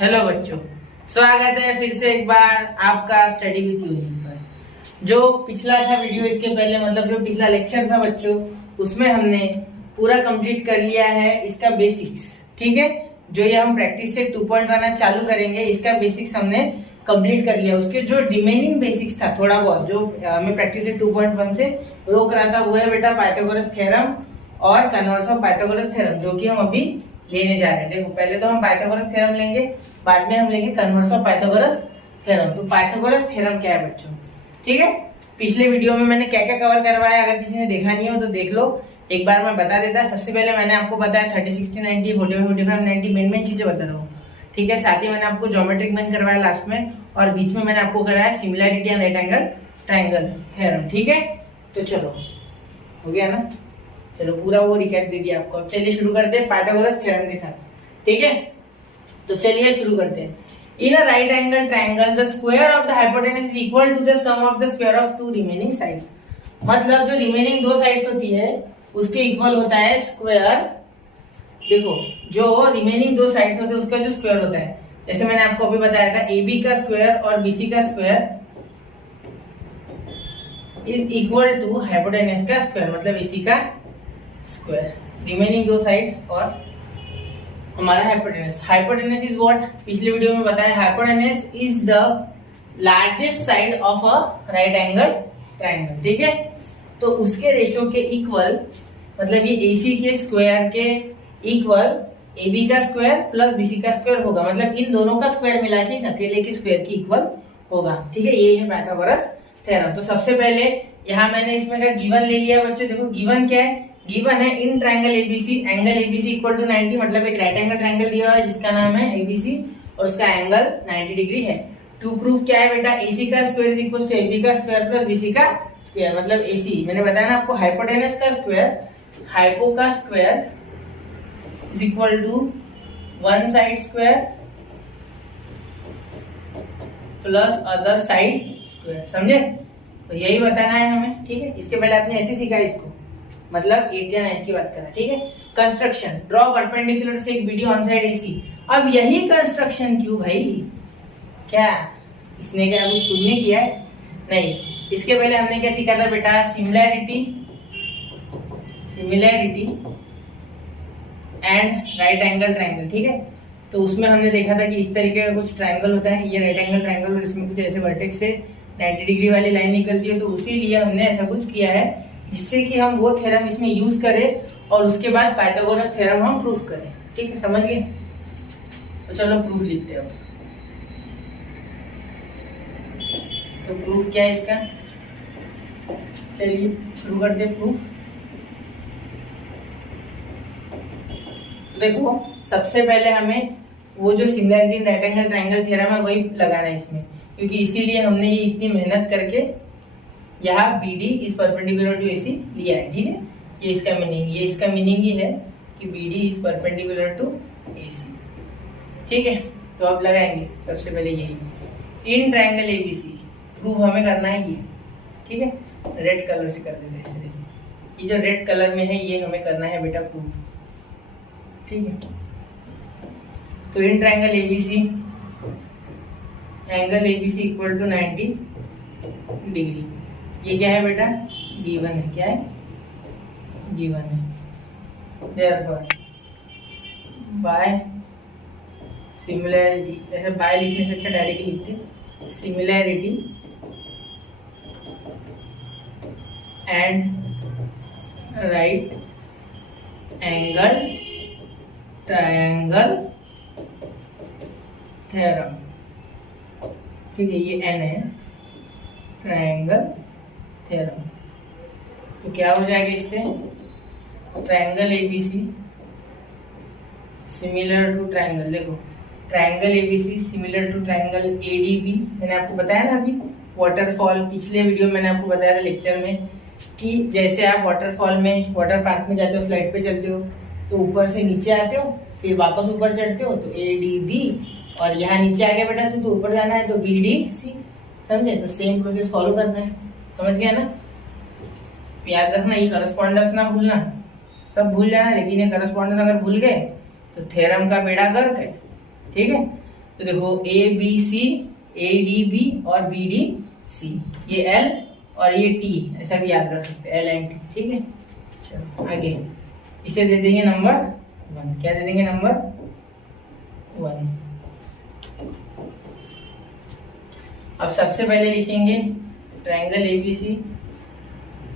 Hello बच्चों, स्वागत है फिर से एक बार आपका स्टडी विथ यूनिक पर। जो पिछला था वीडियो, इसके पहले मतलब जो पिछला लेक्चर था बच्चों, उसमें हमने पूरा कंप्लीट कर लिया है इसका बेसिक्स। ठीक है, जो ये हम प्रैक्टिस से 2.1 चालू करेंगे, इसका बेसिक्स हमने कंप्लीट कर लिया। उसके जो रिमेनिंग बेसिक्स था थोड़ा बहुत, जो हमें प्रैक्टिस से 2.1 से रोक रहा था, वो है बेटा पाइथागोरस थ्योरम और कन्वर्स ऑफ पाइथागोरस थ्योरम, जो कि हम अभी लेने जा रहे हैं। देखो, पहले तो हम पाइथागोरस थ्योरम लेंगे, बाद में हम लेंगे कन्वर्स ऑफ पाइथागोरस थ्योरम। तो पाइथागोरस थ्योरम क्या है बच्चों? ठीक है, पिछले वीडियो में मैंने क्या क्या कवर करवाया, अगर किसी ने देखा नहीं हो तो देख लो। एक बार मैं बता देता। सबसे पहले मैंने आपको बताया 30, 60, 90, 45, 45, 90 मेन चीजें बता रहा हूँ। ठीक है, साथ ही मैंने आपको ज्योमेट्रिक मेन करवाया लास्ट में, और बीच में मैंने आपको कराया similarity and right angle triangle theorem. ठीक है, तो चलो हो गया ना। चलो, पूरा वो रिकैप दे दिया आपको। अब चलिए शुरू करते हैं पाइथागोरस थ्योरम के साथ। ठीक है, तो चलिए शुरू करते हैं। In a right angle triangle the square of the hypotenuse is equal to the sum of the square of two remaining sides. मतलब जो रिमेनिंग दो साइड्स होती है उसके इक्वल होता है स्क्वायर। देखो, जो रिमेनिंग दो साइड्स होते हैं उसका जो स्क्वायर होता है, जैसे मैंने आपको अभी बताया था, AB का स्क्वायर और BC का square is equal to hypotenuse का स्क्वायर, मतलब AC का स्क्वायर। रिमेनिंग दो साइड्स और हमारा हाइपोटेनस। Hypotenuse is what? पिछले वीडियो में बताया, hypotenuse is the largest side of a right angle triangle. ठीक है, तो उसके रेशियो के इक्वल, मतलब ये AC के स्क्वायर के इक्वल AB का स्क्वायर प्लस BC का स्क्वायर होगा। मतलब इन दोनों का स्क्वायर मिला के इस अकेले के स्क्वायर की इक्वल होगा। ठीक है, ये है पाइथागोरस थ्योरम। तो सबसे पहले यहाँ मैंने इसमें का गिवन ले लिया बच्चों। देखो, गिवन क्या है? गिवन है in triangle ABC, angle ABC equal to 90, मतलब एक राइट एंगल ट्रायंगल दिया हुआ है जिसका नाम है ABC और उसका एंगल 90 डिग्री है। टू प्रूफ क्या है बेटा? AC का square is equal to AB का स्क्वायर प्लस BC का स्क्वायर, मतलब AC मैंने बताया ना आपको, हाइपोटेनस का स्क्वायर, हाइपो का square is equal to one side square plus other side square. समझे? तो यही बताना है हमें। ठीक है, इसके पहले आपने ऐसे सीखा इसको, मतलब 8 या 9 की बात करा। ठीक है, कंस्ट्रक्शन, ड्रॉ परपेंडिकुलर से एक बीडी ऑन साइड AC। अब यही कंस्ट्रक्शन क्यों भाई? क्या इसने क्या कुछ खुद ने किया है? नहीं, इसके पहले हमने क्या सीखा था बेटा? Similarity and right angle triangle. ठीक है, तो उसमें हमने देखा था कि इस तरीके का कुछ ट्रायंगल होता है, ये राइट एंगल ट्रायंगल, और इसमें कुछ ऐसे वर्टेक्स से 90 डिग्री वाली लाइन निकलती है। तो उसी लिए हमने ऐसा कुछ किया है जिससे कि हम वो थ्योरम इसमें यूज करें और उसके बाद पाइथागोरस थ्योरम हम प्रूफ करें। ठीक है, समझ गए? तो चलो प्रूफ लिखते हैं अब। तो प्रूफ क्या है इसका? चलिए शुरू करते हैं प्रूफ। देखो, सबसे पहले हमें वो जो similarity right angle triangle theorem है वही लगाना है इसमें, क्योंकि इसीलिए हमने ये इतनी मेहनत करके यहाँ BD is perpendicular to AC लिया है। ठीक है, ये इसका मीनिंग ये है कि BD is perpendicular to AC। ठीक है, तो अब लगाएंगे सबसे पहले यही इन ट्रायंगल ABC। प्रूफ हमें करना है ये। ठीक है, रेड कलर से कर देते हैं इसे। देखिए, ये जो रेड कलर में है ये हमें करना है बेटा प्रूफ। ठीक है, तो in triangle ABC, angle ABC equal to 90 degree. ये क्या है बेटा? गिवन है। क्या है? गिवन है। देयरफॉर बाय सिमिलैरिटी, ऐसे बाय लिखने से अच्छा डायरेक्टली लिखते, similarity and right angle triangle theorem. ठीक है, ये N है, ट्रायंगल थ्योरम। तो क्या हो जाएगा इससे? Triangle ABC similar to triangle, देखो triangle ABC similar to triangle ADB। मैंने आपको बताया ना अभी वाटरफॉल, पिछले वीडियो में मैंने आपको बताया था लेक्चर में, कि जैसे आप वाटरफॉल में, वाटर पार्क में जाते हो, स्लाइड पे चलते हो, तो ऊपर से नीचे आते हो, फिर वापस ऊपर चढ़ते हो, तो ADB, और यहाँ नीचे आ गया बेटा तो ऊपर जाना है, तो BDC। समझे? तो सेम प्रोसेस फॉलो करना है। समझ गया ना? याद रखना, ये करस्पॉन्डेंस ना भूलना, सब भूल जाना, लेकिन ये करस्पॉन्डेंस अगर भूल गए तो थ्योरम का बेड़ा गर्क है। ठीक है, तो देखो A B C, A D B और बी डी सी, ये एल और ये टी, ऐसा भी याद रख सकते हैं, एल एंड टी, ठीक है। चलो आगे इसे दे देंगे नंबर 1। क्या दे देंगे? नंबर 1। अब सबसे पहले लिखेंगे ट्रायंगल एबीसी।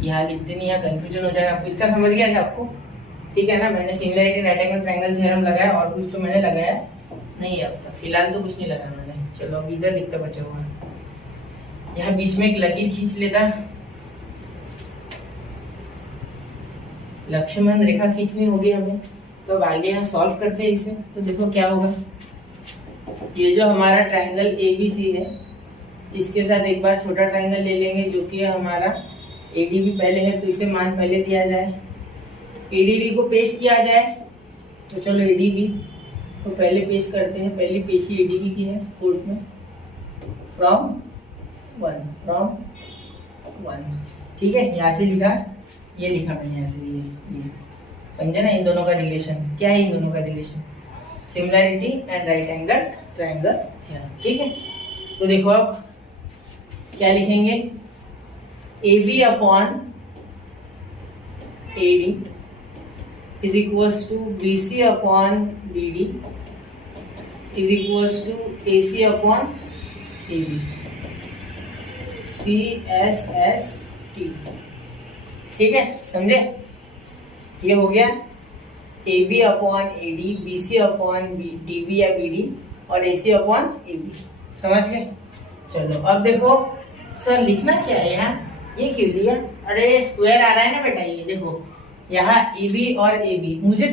यहाँ लिखते नहीं, यहाँ कंफ्यूजन हो जाएगा आपको। इतना समझ गया क्या आपको? ठीक है ना। मैंने similarity right angle triangle theorem लगाया और कुछ तो मैंने लगाया नहीं अब तक, फिलहाल तो कुछ नहीं लगाया मैंने। चलो अब इधर लिखता बचा हुआ, यहाँ बीच में एक लकीर खींच लेता, लक्ष्मण रेखा खींचनी होगी हमें। तो अब आगे यहाँ सॉल्व करते हैं इसे। तो देखो क्या होगा, ये जो हमारा ट्रायंगल एबीसी है, इसके साथ एक बार छोटा ट्रायंगल ले लेंगे जो कि हमारा एडीबी पहले है, तो इसे मान पहले दिया जाए। एडीबी को पेश किया जाए, तो चलो एडीबी को पहले पेश करते हैं। पहली पेशी एडीबी की है कोर्ट में, फ्रॉम 1, ठीक है। यहाँ से लिखा, ये लिखा मैंने यहाँ से, ये समझे ना। इन दोनों का रिलेशन क्या है? इन दोनों का relation similarity and right angle triangle theorem, ठीक है। तो देखो अब क्या लिखेंगे, AB upon AD is equals to BC upon BD is equals to AC upon AB, CSST, ठीक है, समझे। ये हो गया AB upon AD, BC upon DB या BD और AC अपॉन AB, समझ गए। चलो अब देखो सर लिखना क्या है यहाँ, ये क्यों लिया? अरे स्क्वायर आ रहा है ना बेटा, ये देखो यहाँ AB और AB। मुझे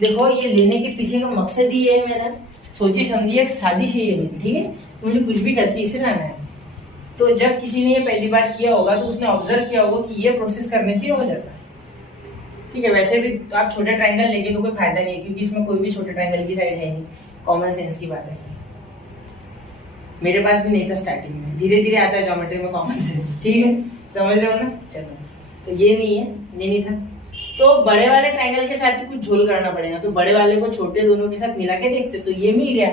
देखो ये लेने के पीछे का मकसद ही है मेरा, सोचिए समझिए एक साजिश है ये मेरी, ठीक है। मुझे कुछ भी करके इसे लाना है। तो जब किसी ने ये पहली बार किया होगा तो उसने ऑब्जर्व किया होगा कि ये प्रोसेस करने से हो जाता है, ठीक है। वैसे भी आप छोटे ट्रायंगल लेंगे तो कोई फायदा नहीं है, क्योंकि इसमें कोई भी छोटे ट्रायंगल की साइड है नहीं, कॉमन सेंस की बात है। मेरे पास भी नहीं था स्टार्टिंग में, धीरे धीरे आता है ज्योमेट्री में कॉमन सेंस, ठीक है, समझ रहे हो ना। चलो तो ये नहीं है, ये नहीं था। तो बड़े वाले ट्रायंगल के साथ कुछ झोल करना पड़ेगा, तो बड़े वाले को छोटे दोनों के साथ मिला के देखते, तो ये मिल गया।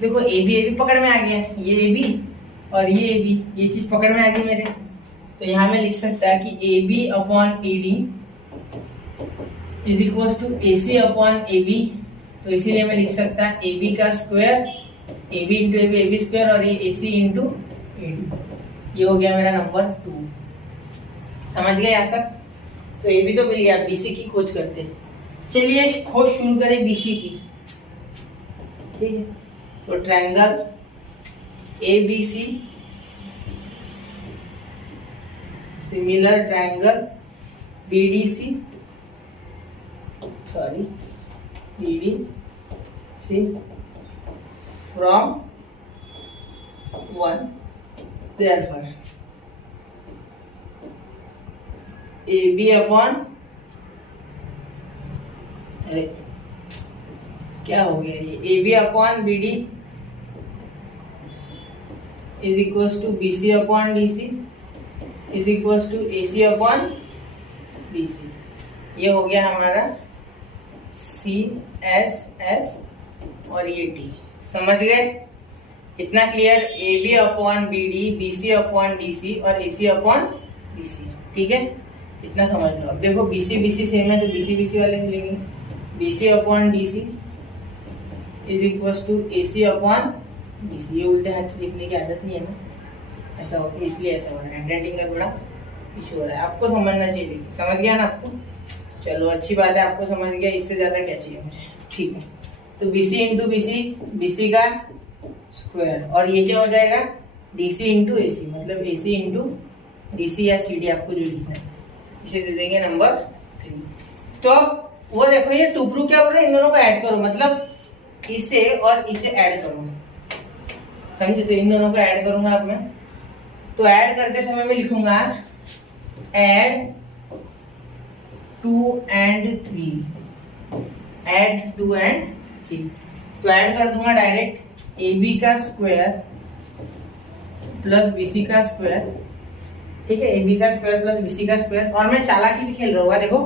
देखो AB पकड़ में आ गया, ये AB और ये AB, ये चीज पकड़ में आ गई मेरे। तो यहाँ में लिख सकता है कि AB upon AD is equal to AC upon AB। तो इसीलिए मैं लिख सकता है AB का square, AB into AB square, और ये AC इंटू AD। ये हो गया मेरा नंबर 2, समझ गए यहाँ तक। तो AB तो मिल गया, BC की खोज करते हैं। चलिए खोज शुरू करें BC की, ठीक है। तो triangle ABC, similar triangle BDC, from 1, therefore AB upon, अरे क्या हो गया ये, AB upon BD is equals to BC upon DC is equals to AC upon BC। ये हो गया हमारा CSS और ये T, समझ गए। इतना clear, AB upon BD, BC upon DC और AC अपॉन BC, ठीक है, इतना समझ लो। अब देखो BC सेम है तो BC वाले मिलेंगे। BC upon DC is equals to AC upon BC। ये उल्टे हाथ से लिखने की आदत नहीं है ना, ऐसा हो, इसलिए ऐसा हो रहा है, हैंडराइटिंग का थोड़ा इशू हो रहा है, आपको समझना चाहिए। लेकिन समझ गया ना आपको, चलो अच्छी बात है, आपको समझ गया, इससे ज्यादा क्या चाहिए मुझे, ठीक है। तो BC इंटू BC का स्क्वायर, और ये क्या हो जाएगा DC इंटू AC, मतलब AC इंटू DC या CD, आपको जो लिखना है। इसे दे देंगे नंबर 3। तो वो देखो ये टू प्रूव क्या बोल रहे हैं, इन दोनों को ऐड करो, मतलब इसे और इसे ऐड करो, समझे। तो इन दोनों को ऐड करूंगा अब मैं। तो ऐड करते समय मैं लिखूंगा ऐड 2 and 3, ऐड 2 and 3। तो ऐड कर दूंगा डायरेक्ट AB का स्क्वायर प्लस BC का स्क्वायर, ठीक है। AB का स्क्वायर प्लस BC का स्क्वायर, और मैं चालाकी से खेल रहा हूँ, देखो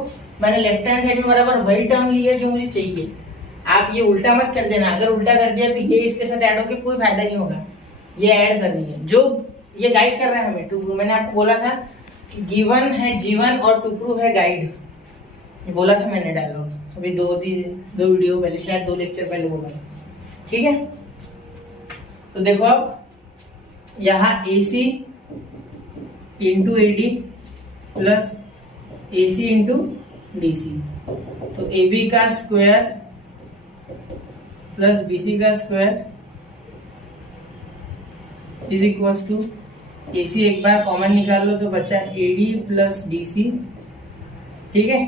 मैंने लेफ्ट हैंड साइड में बराबर वही टर्म ली है जो मुझे चाहिए, आप ये उल्टा मत कर देना, अगर उल्टा कर दिया तो ये इसके साथ ऐड होके कोई फायदा नहीं होगा, ये ऐड करनी है। जो ये गाइड कर रहा है हमें टू प्रूव, मैंने आपको बोला था कि गिवन है जीवन और टू प्रूव है गाइड, बोला था मैंने डायलॉग अभी दो वीडियो पहले, शायद 2 लेक्चर पहले बोला था, ठीक है। तो देखो अब यहाँ AC into AD plus AC into DC, तो AB का स्क्वायर प्लस BC का square is equal to AC, एक बार कॉमन निकाल लो तो बचा AD प्लस DC, ठीक है,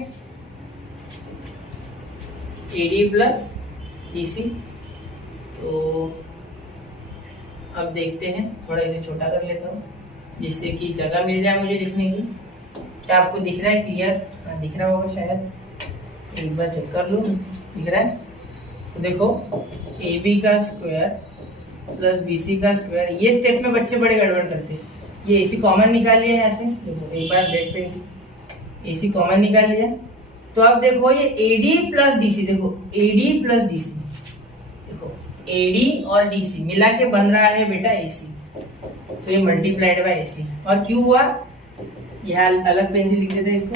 AD प्लस DC। तो अब देखते हैं, थोड़ा इसे छोटा कर लेता हूँ जिससे कि जगह मिल जाए मुझे लिखने की। क्या आपको दिख रहा है क्लियर? हाँ दिख रहा होगा शायद, एक बार चेक कर लो, दिख रहा है। तो देखो AB का स्क्वायर प्लस BC का स्क्वायर, ये स्टेप में बच्चे बड़े गड़बड़ करते हैं। ये AC कॉमन निकाल लिया है ऐसे, देखो एक बार रेड पेन से AC कॉमन निकाल लिया, तो अब देखो ये AD प्लस DC, देखो AD प्लस DC, देखो AD और DC मिला के बन रहा है बेटा AC, तो ये मल्टीप्लाइड बाय AC। और क्यों हुआ, यह अलग पेन से लिख देते हैं इसको।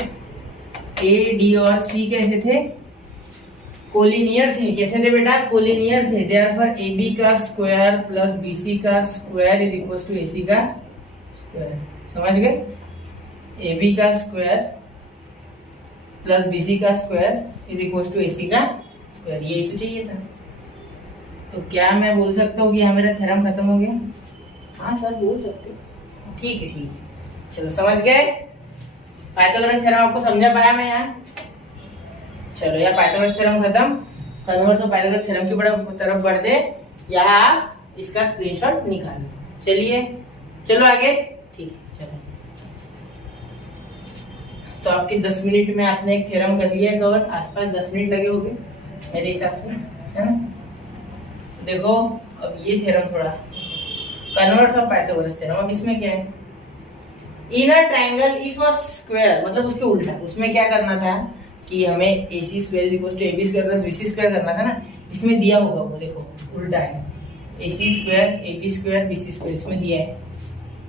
A, D और C कैसे थे? कोलिनियर थे। कैसे थे बेटा? कोलिनियर थे। देयरफॉर AB का स्क्वायर प्लस BC का square is equal to AC का स्क्वायर। समझ गए? AB का स्क्वायर प्लस BC का square is equal to AC का स्क्वायर, यही तो चाहिए था। तो क्या मैं बोल सकता हूँ कि यहाँ मेरा थ्योरम खत्म हो गया? हाँ सर बोल सकते हो। ठीक है ठीक है, चलो समझ गए। पाइथागोरस थ्योरम आपको समझा पाया मैं यहाँ? चलो यार पाइथागोरस थ्योरम खत्म। कन्वर्स ऑफ पाइथागोरस थ्योरम की तरफ बढ़ दे, यहाँ आप इसका स्क्रीनशॉट निकालो। चलिए चलो आगे, ठीक है चलो। तो आपके 10 मिनट में आपने एक थ्योरम कर लिया है कवर, आसपास 10 मिनट लगे होंगे मेरे हिसाब से, है ना। तो देखो अब ये थ्योरम थोड़ा कन्वर्स ऑफ पाइथागोरस थ्योरम, अब इसमें क्या है, inner triangle if a square, मतलब उसके उल्टा। उसमें क्या करना था कि हमें AC square is equal to AB square plus BC square करना था ना, इसमें दिया होगा वो, देखो उल्टा है, AC square AB square BC square इसमें दिया है,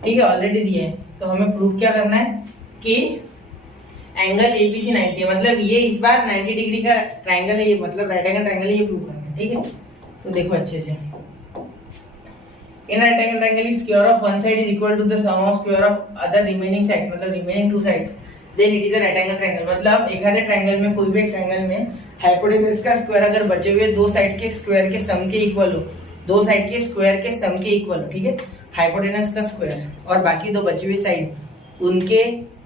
ठीक है, ऑलरेडी दिया है। तो हमें प्रूफ क्या करना है कि एंगल ABC 90 है, मतलब ये इस बार 90 डिग्री का ट्रायंगल है, ये मतलब राइट एंगल ट्रायंगल है, ये प्रूव करना है, ठीक है। तो देखो अच्छे से, in a rectangle triangle if square of one side is equal to the sum of square of other remaining sides, मतलब remaining 2 sides, then it is a right angle triangle। मतलब एक आधे ट्रायंगल में, कोई भी एक ट्रायंगल में hypotenuse का स्क्वायर अगर बचे हुए 2 साइड के स्क्वायर के सम के इक्वल हो, 2 साइड के स्क्वायर के सम के इक्वल हो, ठीक है, हाइपोटेनस का स्क्वायर और बाकी 2 बची हुई साइड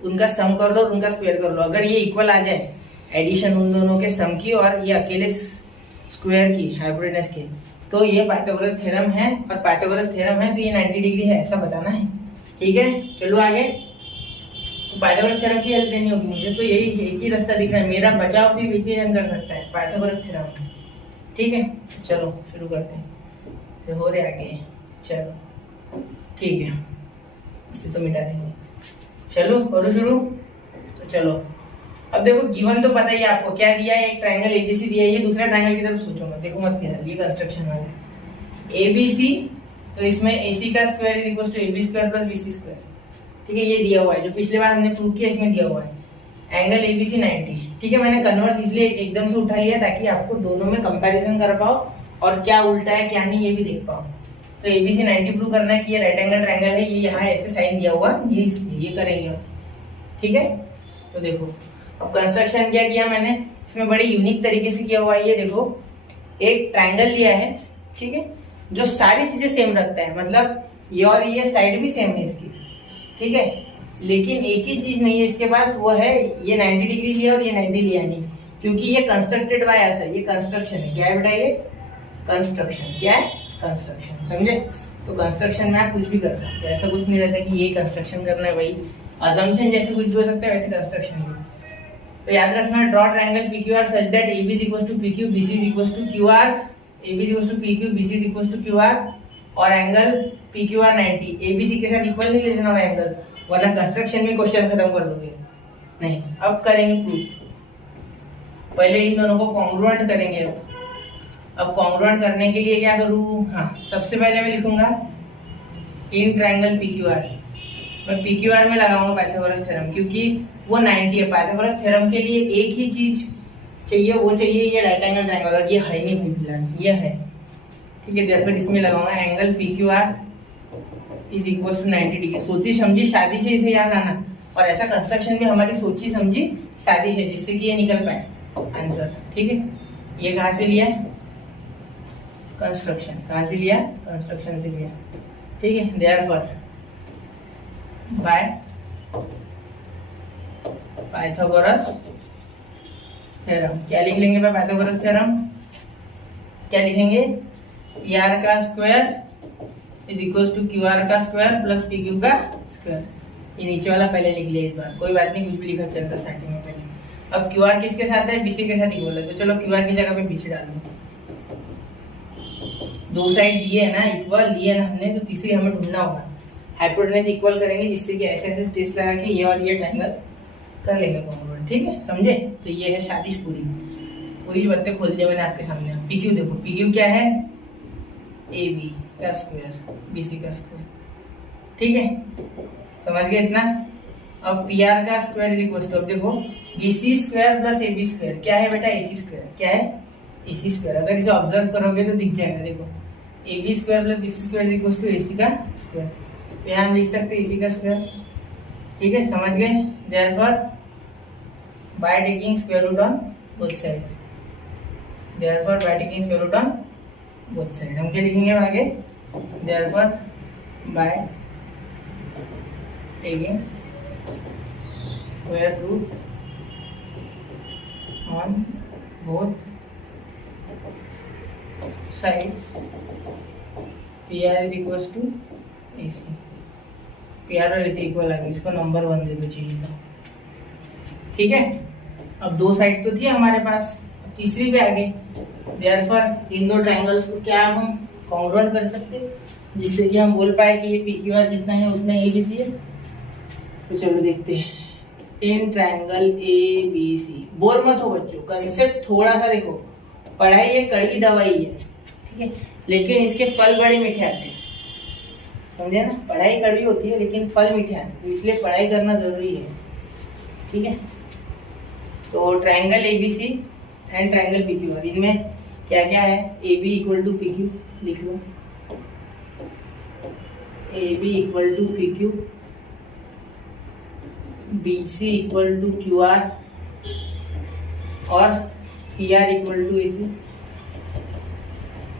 उनका सम कर लो और उनका स्क्वायर कर लो। अगर ये इक्वल आ जाए, एडिशन उन दोनों के सम की और ये अकेले स्क्वायर की हाइपोटेनस के, तो ये पाइथागोरस थ्योरम है। और पाइथागोरस थ्योरम है तो ये 90 डिग्री है, ऐसा बताना है, ठीक है। चलो आगे। तो पाइथागोरस थ्योरम की हेल्प लेनी होगी मुझे, तो यही एक ही रास्ता दिख रहा है मेरा, बचाव सिर्फ एक ही जन कर सकता है, पाइथागोरस थ्योरम, ठीक है। चलो शुरू करते हैं, फिर हो रहे आगे, चलो ठीक है, इसे तो मिटा देंगे। चलो करो शुरू। तो चलो अब देखो गिवन तो पता ही है आपको, क्या दिया है, एक ट्रायंगल ABC दिया है, ये दूसरा ट्रायंगल की तरफ सोचो मत, देखो मत फिर, ये कंस्ट्रक्शन वाला ABC, तो इसमें AC का square is equal to AB square plus BC square, ठीक है, ये दिया हुआ है, जो पिछले बार हमने प्रूव किया इसमें दिया हुआ है। एंगल ABC 90, ठीक है। मैंने कन्वर्स इसलिए एकदम से उठा लिया ताकि आपको दोनों में कंपैरिजन कर पाओ और क्या उल्टा है क्या नहीं ये भी देख पाओ। तो ABC 90 प्रूव करना है कि ये राइट एंगल ट्रायंगल है, ये यहाँ ऐसे साइन दिया हुआ, ये करेंगे, ठीक है। तो देखो अब कंस्ट्रक्शन क्या किया मैंने, इसमें बड़े यूनिक तरीके से किया हुआ है। ये देखो एक ट्रायंगल लिया है, ठीक है, जो सारी चीजें सेम रखता है, मतलब ये और ये साइड भी सेम है इसकी, ठीक है, लेकिन एक ही चीज नहीं है इसके पास, वो है ये 90 डिग्री लिया और ये 90 लिया नहीं, क्योंकि ये कंस्ट्रक्टेड बाय ऐसा, ये कंस्ट्रक्शन है। क्या है बेटा? ये कंस्ट्रक्शन, क्या है? कंस्ट्रक्शन, समझे। तो कंस्ट्रक्शन में आप कुछ भी कर सकते हैं, ऐसा कुछ नहीं रहता कि ये कंस्ट्रक्शन करना है, भाई अजम्पशन जैसे कुछ भी हो सकता है, वैसे कंस्ट्रक्शन भी। तो याद रखना, draw triangle PQR such that AB is equals to PQ, BC is equals to QR, AB is equals to PQ, BC is equals to QR, और एंगल PQR 90 ABC के साथ इक्वल नहीं ले लेना एंगल, वरना कंस्ट्रक्शन में question खत्म कर दोगे। नहीं, अब करेंगे प्रूफ, पहले इन दोनों को कॉन्ग्रुएंट करेंगे। अब कॉन्ग्रुएंट करने के लिए क्या करूँ, हाँ सबसे पहले मैं लिखूंगा इन ट्रायंगल PQR। मैं PQR में लगाऊंगा पाइथागोरस थ्योरम, क्योंकि वो 90 है। पाइथागोरस थ्योरम के लिए एक ही चीज चाहिए, वो चाहिए ये राइट एंगल ट्रायंगल, और ये है नहीं फिलहाल, ये है ठीक है। फिर इसमें लगाऊंगा angle PQR is equal to 90 degree. सोची समझी शादी से इसे याद आना, और ऐसा कंस्ट्रक्शन भी हमारी सोची समझी शादी से, जिससे कि ये निकल पाए आंसर ठीक है। ये कहाँ से लिया, कंस्ट्रक्शन, कहाँ से लिया, कंस्ट्रक्शन से लिया ठीक है। देयरफॉर बाय पाइथागोरस थ्योरम, क्या लिख लेंगे भाई पाइथागोरस थ्योरम, क्या लिखेंगे, ER का square is equal to QR का स्क्वायर प्लस PQ का स्क्वायर। ये नीचे वाला पहले लिख लिया इस बार, कोई बात नहीं, कुछ भी लिखा चलता स्टार्टिंग में पहले। अब QR किसके साथ है, BC के साथ इक्वल है, तो चलो QR की जगह पे BC डाल दो। दो साइड दिए है ना इक्वल, दिए ना हमने, तो तीसरी हमें ढूंढना होगा। हाइपोटेनस इक्वल करेंगे, जिससे कि ऐसे ऐसे टेस्ट लगा के ये और ये ट्रायंगल कर लेंगे कॉन्ग्रुएंट ठीक है, समझे। तो ये है शादी पूरी पूरी बातें खोल दिया मैंने आपके सामने। PQ देखो, PQ क्या है, AB का स्क्वायर BC का स्क्वायर ठीक है, समझ गए इतना। अब PR का स्क्वायर इज इक्वल टू, अब देखो BC square plus AB square क्या है बेटा, AC स्क्वायर, क्या है AC स्क्वायर। अगर इसे ऑब्जर्व करोगे तो दिख जाएगा, देखो AB square plus BC square is equal to AC का स्क्वायर, तो यहाँ हम लिख सकते हैं AC का स्क्वायर ठीक है, समझ गए। Therefore by taking square root on both side, therefore by taking square root on both side, हम क्या लिखेंगे आगे, therefore by taking square root on both sides PR is equal to AC। PR और AC equal आ गया, इसको number 1 दे दो चाहिए था ठीक है। अब दो साइड तो थी हमारे पास, तीसरी पे आ गई। देयरफॉर इन दो ट्रायंगल्स को क्या हम कॉन्ग्रुएंट कर सकते हैं, जिससे कि हम बोल पाए कि ये PQR जितना है उतना ABC है। तो चलो देखते हैं, इन ट्रायंगल ABC। बोर मत हो बच्चों, कंसेप्ट थोड़ा सा देखो, पढ़ाई ये कड़वी दवाई है ठीक है, लेकिन इसके फल बड़े मीठे आते हैं, समझे ना। पढ़ाई कड़वी होती है लेकिन फल मीठे आते हैं, तो इसलिए पढ़ाई करना जरूरी है ठीक है। तो triangle ABC and triangle PQR, इनमें क्या क्या है, AB इक्वल टू PQ लिख लो, AB equal to PQ, BC equal to QR और PR इक्वल टू AC।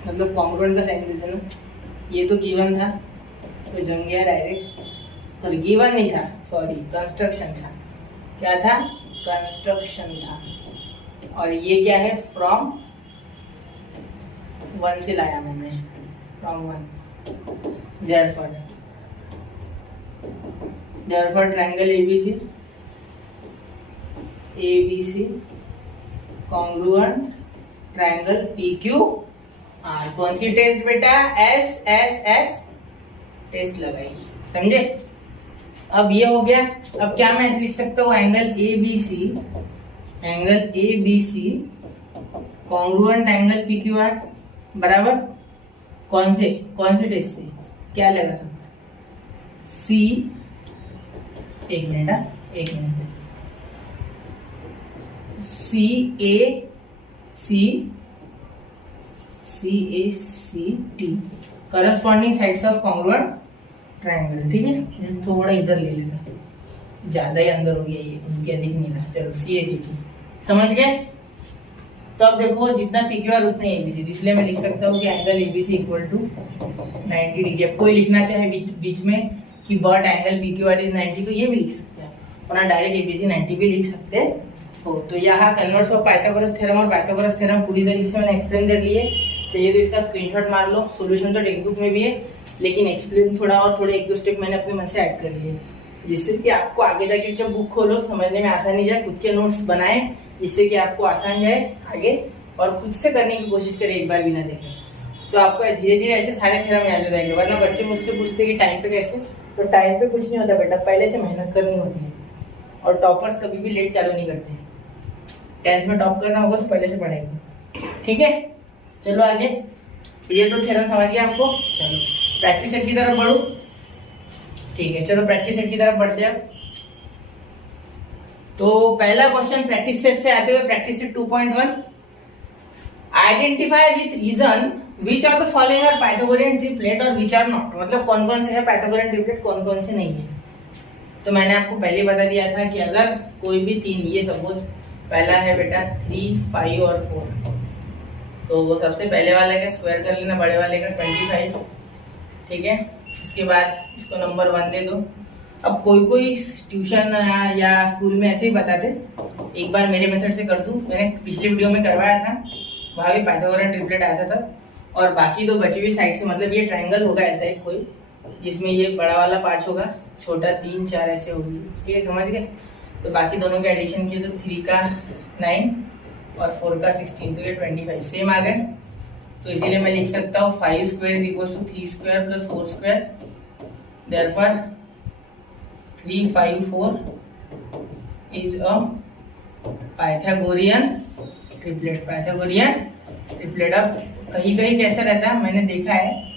मतलब कॉन्ग्रुएंट का साइन देते ना, ये तो गिवन था तो जम गया डायरेक्ट, पर गिवन नहीं था, सॉरी कंस्ट्रक्शन था। क्या था, कंस्ट्रक्शन था। और ये क्या है, फ्रॉम 1 से लाया मैंने, from 1। Therefore triangle ABC congruent triangle PQR। कौन सी टेस्ट बेटा, S टेस्ट लगाई, समझे। अब ये हो गया। अब क्या मैं लिख सकता हूँ, angle ABC congruent angle PQR बराबर कौन से टेस्ट से, क्या लगा सकता है, C, एक minute, CACT corresponding sides of congruent triangle ठीक है। थोड़ा इधर ले लेना, ज्यादा ही अंदर हो गया ये, उसके दिख नहीं रहा। चलो CACT समझ गए। तो अब देखो जितना PQR उतने ABC, इसलिए मैं लिख सकता हूँ कि angle ABC equal to 90 degree. अब कोई लिखना चाहे बीच में कि बट एंगल PQR इज 90, तो ये भी लिख सकते हैं, वरना डायरेक्ट ABC 90 भी लिख सकते हो। तो यहाँ कन्वर्स ऑफ पाइथागोरस थ्योरम और पाइथागोरस थ्योरम पूरी तरीके से मैंने एक्सप्लेन कर लिए। चाहिए तो इसका स्क्रीनशॉट मार लो, सॉल्यूशन तो टेक्स्ट बुक में भी है, लेकिन एक्सप्लेन थोड़े एक दो स्टेप मैंने अपने मन से ऐड कर लिए, जिससे कि आपको आगे जाके जब बुक खोलो समझने में आसानी जाए। खुद के नोट्स बनाए जिससे कि आपको आसान जाए आगे, और खुद से करने की कोशिश करें एक बार बिना देखे, तो आपको धीरे धीरे ऐसे सारे थ्योरम याद हो जाएंगे। वरना बच्चे मुझसे पूछते कि टाइम पे कैसे, तो टाइम पे कुछ नहीं होता बेटा, पहले से मेहनत करनी होती है। और टॉपर्स कभी भी लेट चालू नहीं करते। 10th में टॉप करना होगा तो पहले से पढ़ेंगे, ठीक है। चलो आगे, ये तो थ्योरम समझ गया आपको। चलो प्रैक्टिस सेट की तरफ बढ़ो। ठीक है, चलो प्रैक्टिस सेट की तरफ बढ़ते हैं। तो पहला क्वेश्चन प्रैक्टिस सेट से आते हुए, practice set 2.1, identify with reason which of the following are Pythagorean triplet और विच आर नॉट। मतलब कौन कौन से है पाइथागोरियन ट्रिपलेट, कौन कौन से नहीं है। तो मैंने आपको पहले बता दिया था कि अगर कोई भी तीन, ये सपोज पहला है बेटा 3, 5 और 4, तो सबसे पहले वाले का स्क्वायर कर लेना, बड़े वाले का 25। ठीक है, इसके बाद इसको नंबर 1 दे दो। अब कोई कोई ट्यूशन या स्कूल में ऐसे ही बताते, एक बार मेरे मेथड से कर दूं, मैंने पिछले वीडियो में करवाया था, वहाँ भी पाइथागोरियन ट्रिपलेट आया था तब। और बाकी दो बची हुई साइड से, मतलब ये ट्रायंगल होगा ऐसा एक कोई, जिसमें ये बड़ा वाला पार्ट होगा, छोटा 3, 4 ऐसे होगी। ठीक है, समझ गए। तो बाकी दोनों के एडिशन किए तो 3 का 9 और 4 का 16, तो ये 25 सेम आ गए। तो इसीलिए मैं लिख सकता हूँ 5 square equals to 3 square plus 4 square, therefore 3, 5, 4 is a Pythagorean triplet. Pythagorean triplet. अब कहीं कहीं कैसा रहता है, मैंने देखा है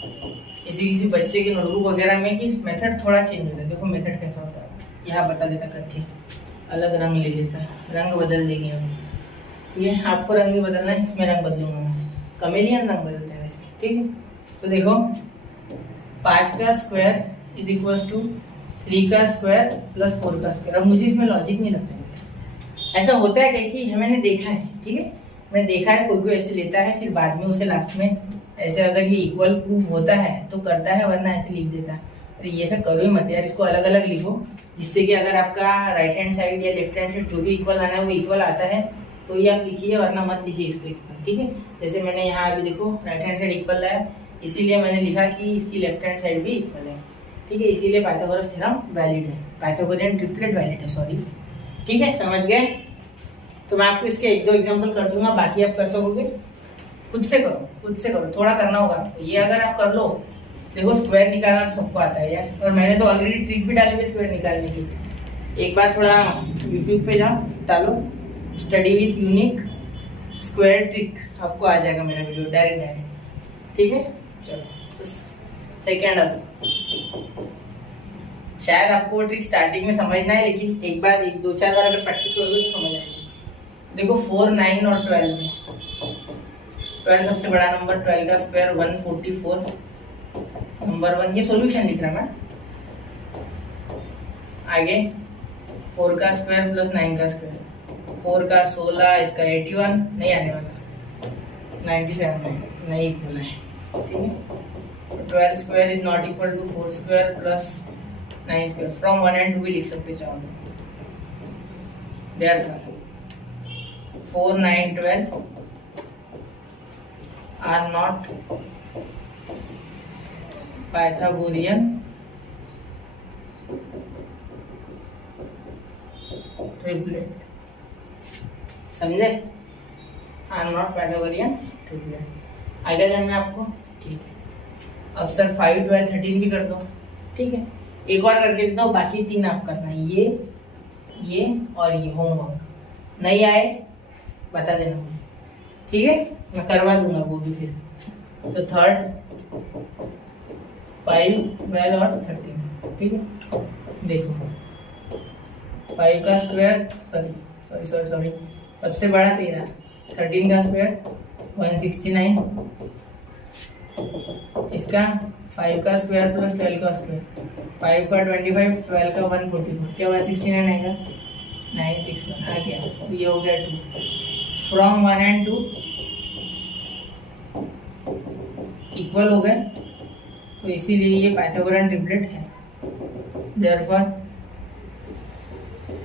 किसी किसी बच्चे के नोटबुक वगैरह में कि मेथड थोड़ा चेंज होता है। देखो मेथड कैसा होता है, यहाँ बता देता करके, अलग रंग ले लेता है, रंग बदल देंगे हम। ये आपको रंग नहीं बदलना है, इसमें रंग बदलूंगा मैं, कमेलियन रंग बदलते हैं वैसे। ठीक है, तो देखो 5 का स्क्वायर इज इक्वल टू 3 का स्क्वायर प्लस 4 का स्क्वायर। अब मुझे इसमें लॉजिक नहीं लगता है, ऐसा होता है कि मैंने देखा है। ठीक है, मैंने देखा है कोई ऐसे लेता है, फिर बाद में उसे लास्ट में ऐसे अगर ये इक्वल प्रूव होता है तो करता है, वरना ऐसे लिख देता है। अरे ये सब करो ही मत यार, इसको अलग अलग लिखो, जिससे कि अगर आपका राइट हैंड साइड या लेफ्ट हैंड साइड जो भी इक्वल आना है वो इक्वल आता है तो ये आप लिखिए, वरना मत लिखिए इसको इक्वल। ठीक है, जैसे मैंने यहाँ अभी देखो राइट हैंड साइड इक्वल है, इसीलिए मैंने लिखा कि इसकी लेफ्ट हैंड साइड भी इक्वल है। ठीक है, इसीलिए पाइथागोरस थ्योरम वैलिड है, पाइथागोरियन ट्रिपलेट वैलिड है, सॉरी। ठीक है, समझ गए। तो मैं आपको इसके 1-2 एग्जांपल कर दूंगा, बाकी आप कर सकोगे। खुद से करो, खुद से करो, थोड़ा करना होगा। ये अगर आप कर लो, देखो स्क्वायर निकालना सबको आता है यार, और मैंने तो ऑलरेडी ट्रिक भी डाली है स्क्वायर निकालने की। एक बार थोड़ा यूट्यूब पे जाओ, डालो study with unique square trick, आपको आ जाएगा मेरा वीडियो डायरेक्ट। ठीक है, चलो तो सेकेंड। अब शायद आपको वो ट्रिक स्टार्टिंग में समझना है, लेकिन एक बार 1-2-4 बार अगर प्रैक्टिस करोगे तो समझ आएगी। देखो 4, 9 और 12 में 12 सबसे बड़ा नंबर, 12 का स्क्वायर 144, नंबर 1, ये सॉल्यूशन लिख रहा मैं। आगे 4 का स्क्वायर प्लस 9 का स्क्वायर, 4 का 16, इसका 81, नहीं आने वाला, 97 नहीं इक्वल है। ठीक है, 12 square is not equal to 4 square plus 9 square, from 1 and 2 भी लिख सकते चाहो तो। Therefore 4, 9, 12 are not Pythagorean triplet। समझे? are not Pythagorean triplet। आगे जानना है आपको? ठीक है, अब सर 5, 12, 13 भी कर दो। ठीक है, एक और करके देता हूँ, बाकी 3 आप करना, ये और ये होमवर्क। नहीं आए बता देना, ठीक है, मैं करवा दूंगा वो भी फिर। तो 3, 5, 12 और 13। ठीक है, देखो 5 का स्क्वायर, सॉरी सबसे बड़ा 13, 13 का स्क्वायर 169, इसका 5 का स्क्वायर प्लस 12 का स्क्वायर, 5 का 25, 12 का 144, क्या 169 आएगा, 961 आ गया। तो ये हो गया 2, फ्रॉम 1 and 2 इक्वल हो गए, तो इसीलिए ये पाइथागोरियन ट्रिपलेट है। Therefore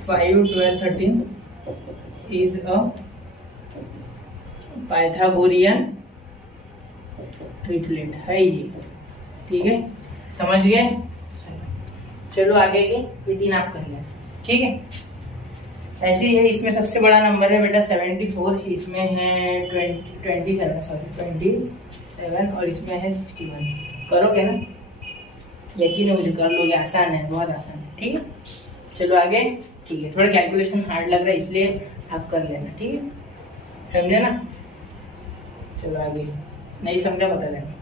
5, 12, 13 is a Pythagorean triplet है ये। ठीक है, समझ गए। चलो आगे के ये 3 आप कर लें। ठीक है, ऐसे ही है। इसमें सबसे बड़ा नंबर है बेटा 74, इसमें है 27 और इसमें है 61। करोगे ना, यकीन है मुझे, कर लोगे, आसान है, बहुत आसान है। ठीक है, चलो आगे। ठीक है, थोड़ा कैलकुलेशन हार्ड लग रहा है, इसलिए आप कर लेना। ठीक है, समझे ना। चलो आगे। नहीं समझा बता देना।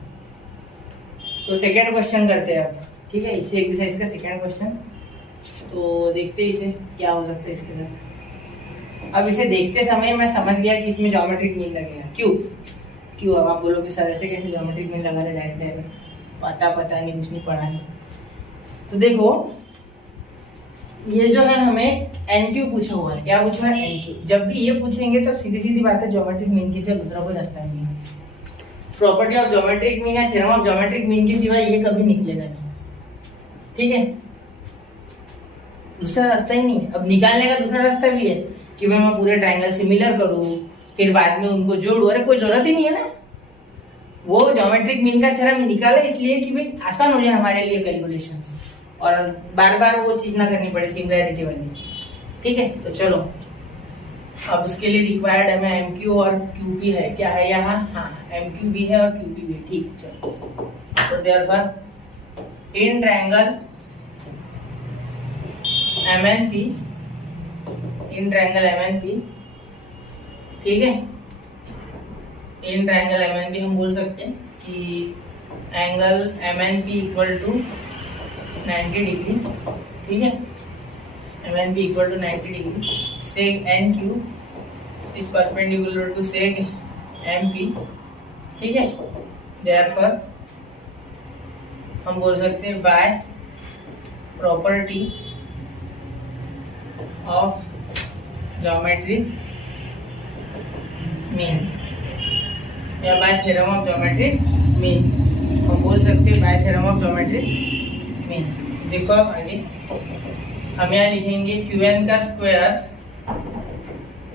तो सेकेंड क्वेश्चन करते हैं अब, ठीक है, इसी एक्सरसाइज का सेकेंड क्वेश्चन। तो देखते हैं इसे क्या हो सकता है इसके साथ। अब इसे देखते समय मैं समझ गया कि इसमें ज्योमेट्रिक मीन लगेगा। क्यों अब आप बोलोगे सर ऐसे कैसे ज्योमेट्रिक मीन लगा रहे डायरेक्ट, पता नहीं, कुछ नहीं पढ़ा है। तो देखो ये जो है हमें NQ पूछा हुआ है। क्या पूछा है? NQ। जब भी ये पूछेंगे तब सीधी सीधी बात है, ज्योमेट्रिक मीन के सिवा दूसरा कोई रास्ता नहीं है। प्रॉपर्टी ऑफ ज्योमेट्रिक मीन या थ्योरम ऑफ ज्योमेट्रिक मीन के सिवा ये कभी निकलेगा नहीं, ठीक है, दूसरा रास्ता ही नहीं है। अब निकालने का दूसरा रास्ता भी है कि मैं पूरे ट्रायंगल सिमिलर करूं, फिर बाद में उनको जोड़ू, अरे कोई जरूरत ही नहीं है ना। वो ज्योमेट्रिक मीन का थ्योरम निकाला इसलिए कि भाई आसान हो जाए हमारे लिए कैलकुलेशंस, और बार बार वो चीज ना करनी पड़े सिमिलैरिटी वाली, ठीक है। तो चलो अब उसके लिए रिक्वायर्ड है हमें MQ और QP है। क्या है यहाँ? हाँ, MQ भी है और QP भी है, ठीक। चलो तो therefore in triangle MNP, in triangle MNP, ठीक है, इन ट्रायंगल MNP हम बोल सकते हैं कि angle MNP equal to 90 degree, ठीक है, MNP equal to 90 degree, seg NQ is perpendicular to seg MP, ठीक है। देयरफॉर हम बोल सकते हैं by property of geometric mean या by theorem of geometric mean, हम बोल सकते हैं by theorem of geometric mean. देखो अब आगे हम यहाँ लिखेंगे QN का square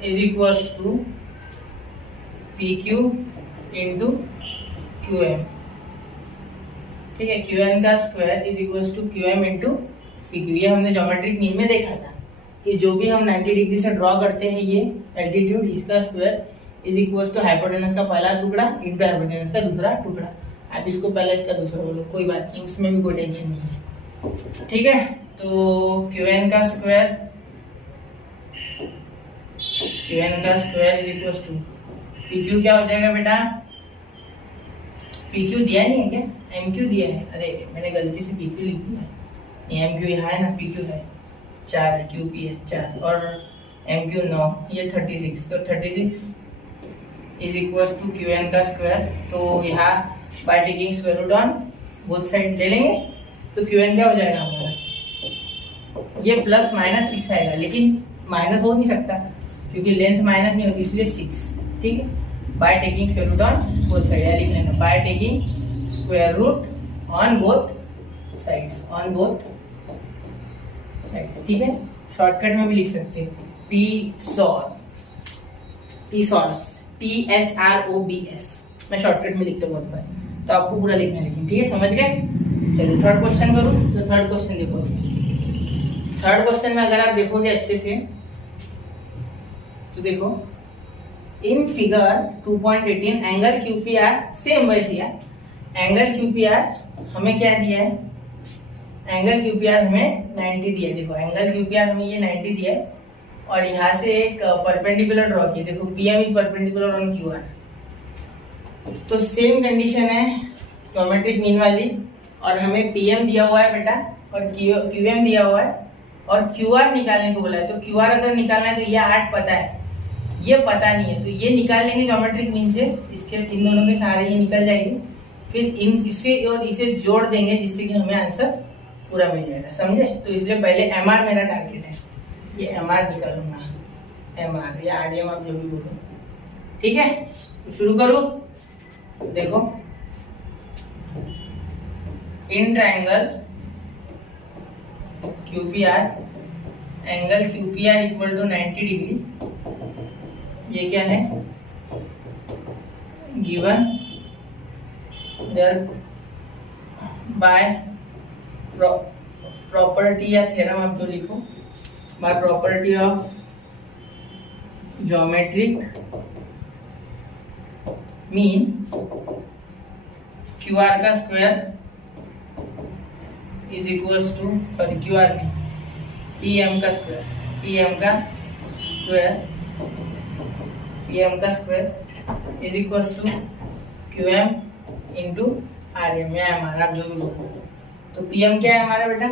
is equal to PQ into QM, ठीक है, QN का square is equal to QM into PQ। ये हमने ज्योमेट्रिक मीन में देखा था कि जो भी हम 90 डिग्री से ड्रॉ करते हैं ये एल्टीट्यूड, इसका square is equal to hypotenuse का पहला टुकड़ा इंटू हाइपोटेनस का दूसरा टुकड़ा। आप इसको पहले इसका दूसरा बोलो, कोई बात नहीं, उसमें भी कोई टेंशन नहीं है, ठीक है। तो QN का square is equal to PQ, क्या हो जाएगा बेटा? PQ दिया नहीं है क्या? MQ दिया है, अरे मैंने गलती से PQ लिख दिया, ये MQ यहाँ है ना, PQ है 4, QP है 4 और MQ 9, ये 36, तो 36 इज इक्वल टू QN का स्क्वायर। तो यहाँ by taking square root on both side ले लेंगे, तो QN क्या हो जाएगा हमारा? ये प्लस माइनस 6 आएगा, लेकिन माइनस हो नहीं सकता क्योंकि लेंथ माइनस नहीं होती, इसलिए 6, ठीक है। By taking square root on both side, या लिख लेना by taking square root on both sides, on both sides, ठीक है। शॉर्टकट में भी लिख सकते हैं TSROBS, मैं शॉर्टकट में लिखता बहुत बार, तो आपको पूरा लिखना है लेकिन, ठीक है, समझ गए। चलो थर्ड क्वेश्चन करूँ, तो थर्ड क्वेश्चन देखो। थर्ड क्वेश्चन में अगर आप देखोगे अच्छे से तो देखो in figure 2.18 angle QPR, same वैसे यार, एंगल QPR हमें क्या दिया है? एंगल QPR हमें 90 दिया है। देखो एंगल QPR हमें ये 90 दिया है और यहाँ से एक परपेंडिकुलर ड्रॉ किया, देखो PM is perpendicular on QR। तो सेम कंडीशन है ज्योमेट्रिक मीन वाली, और हमें PM दिया हुआ है बेटा और QM दिया हुआ है और QR निकालने को बोला है। तो QR अगर निकालना है तो ये 8 पता है, ये पता नहीं है, तो ये निकाल लेंगे ज्योमेट्रिक मीन से, इसके इन दोनों के सहारे ये निकल जाएगी, फिर इन इसे और इसे जोड़ देंगे जिससे कि हमें आंसर पूरा मिल जाएगा, समझे। तो इसलिए पहले MR मेरा टारगेट है, ये MR निकालूंगा, MR या RDM आप जो भी बोलो, ठीक है। तो शुरू करूं, देखो in triangle QPR, angle QPR equal to 90 degree, ये क्या है? गिवन देयर बाय प्रॉपर्टी या थ्योरम आप जो लिखो, by property of geometric mean QR का square is equal to, sorry QR में PM का स्क्वायर, PM का square is equal to Q M into R M या एम आर, आप जो भी बोलो। तो पी एम क्या है हमारा बेटा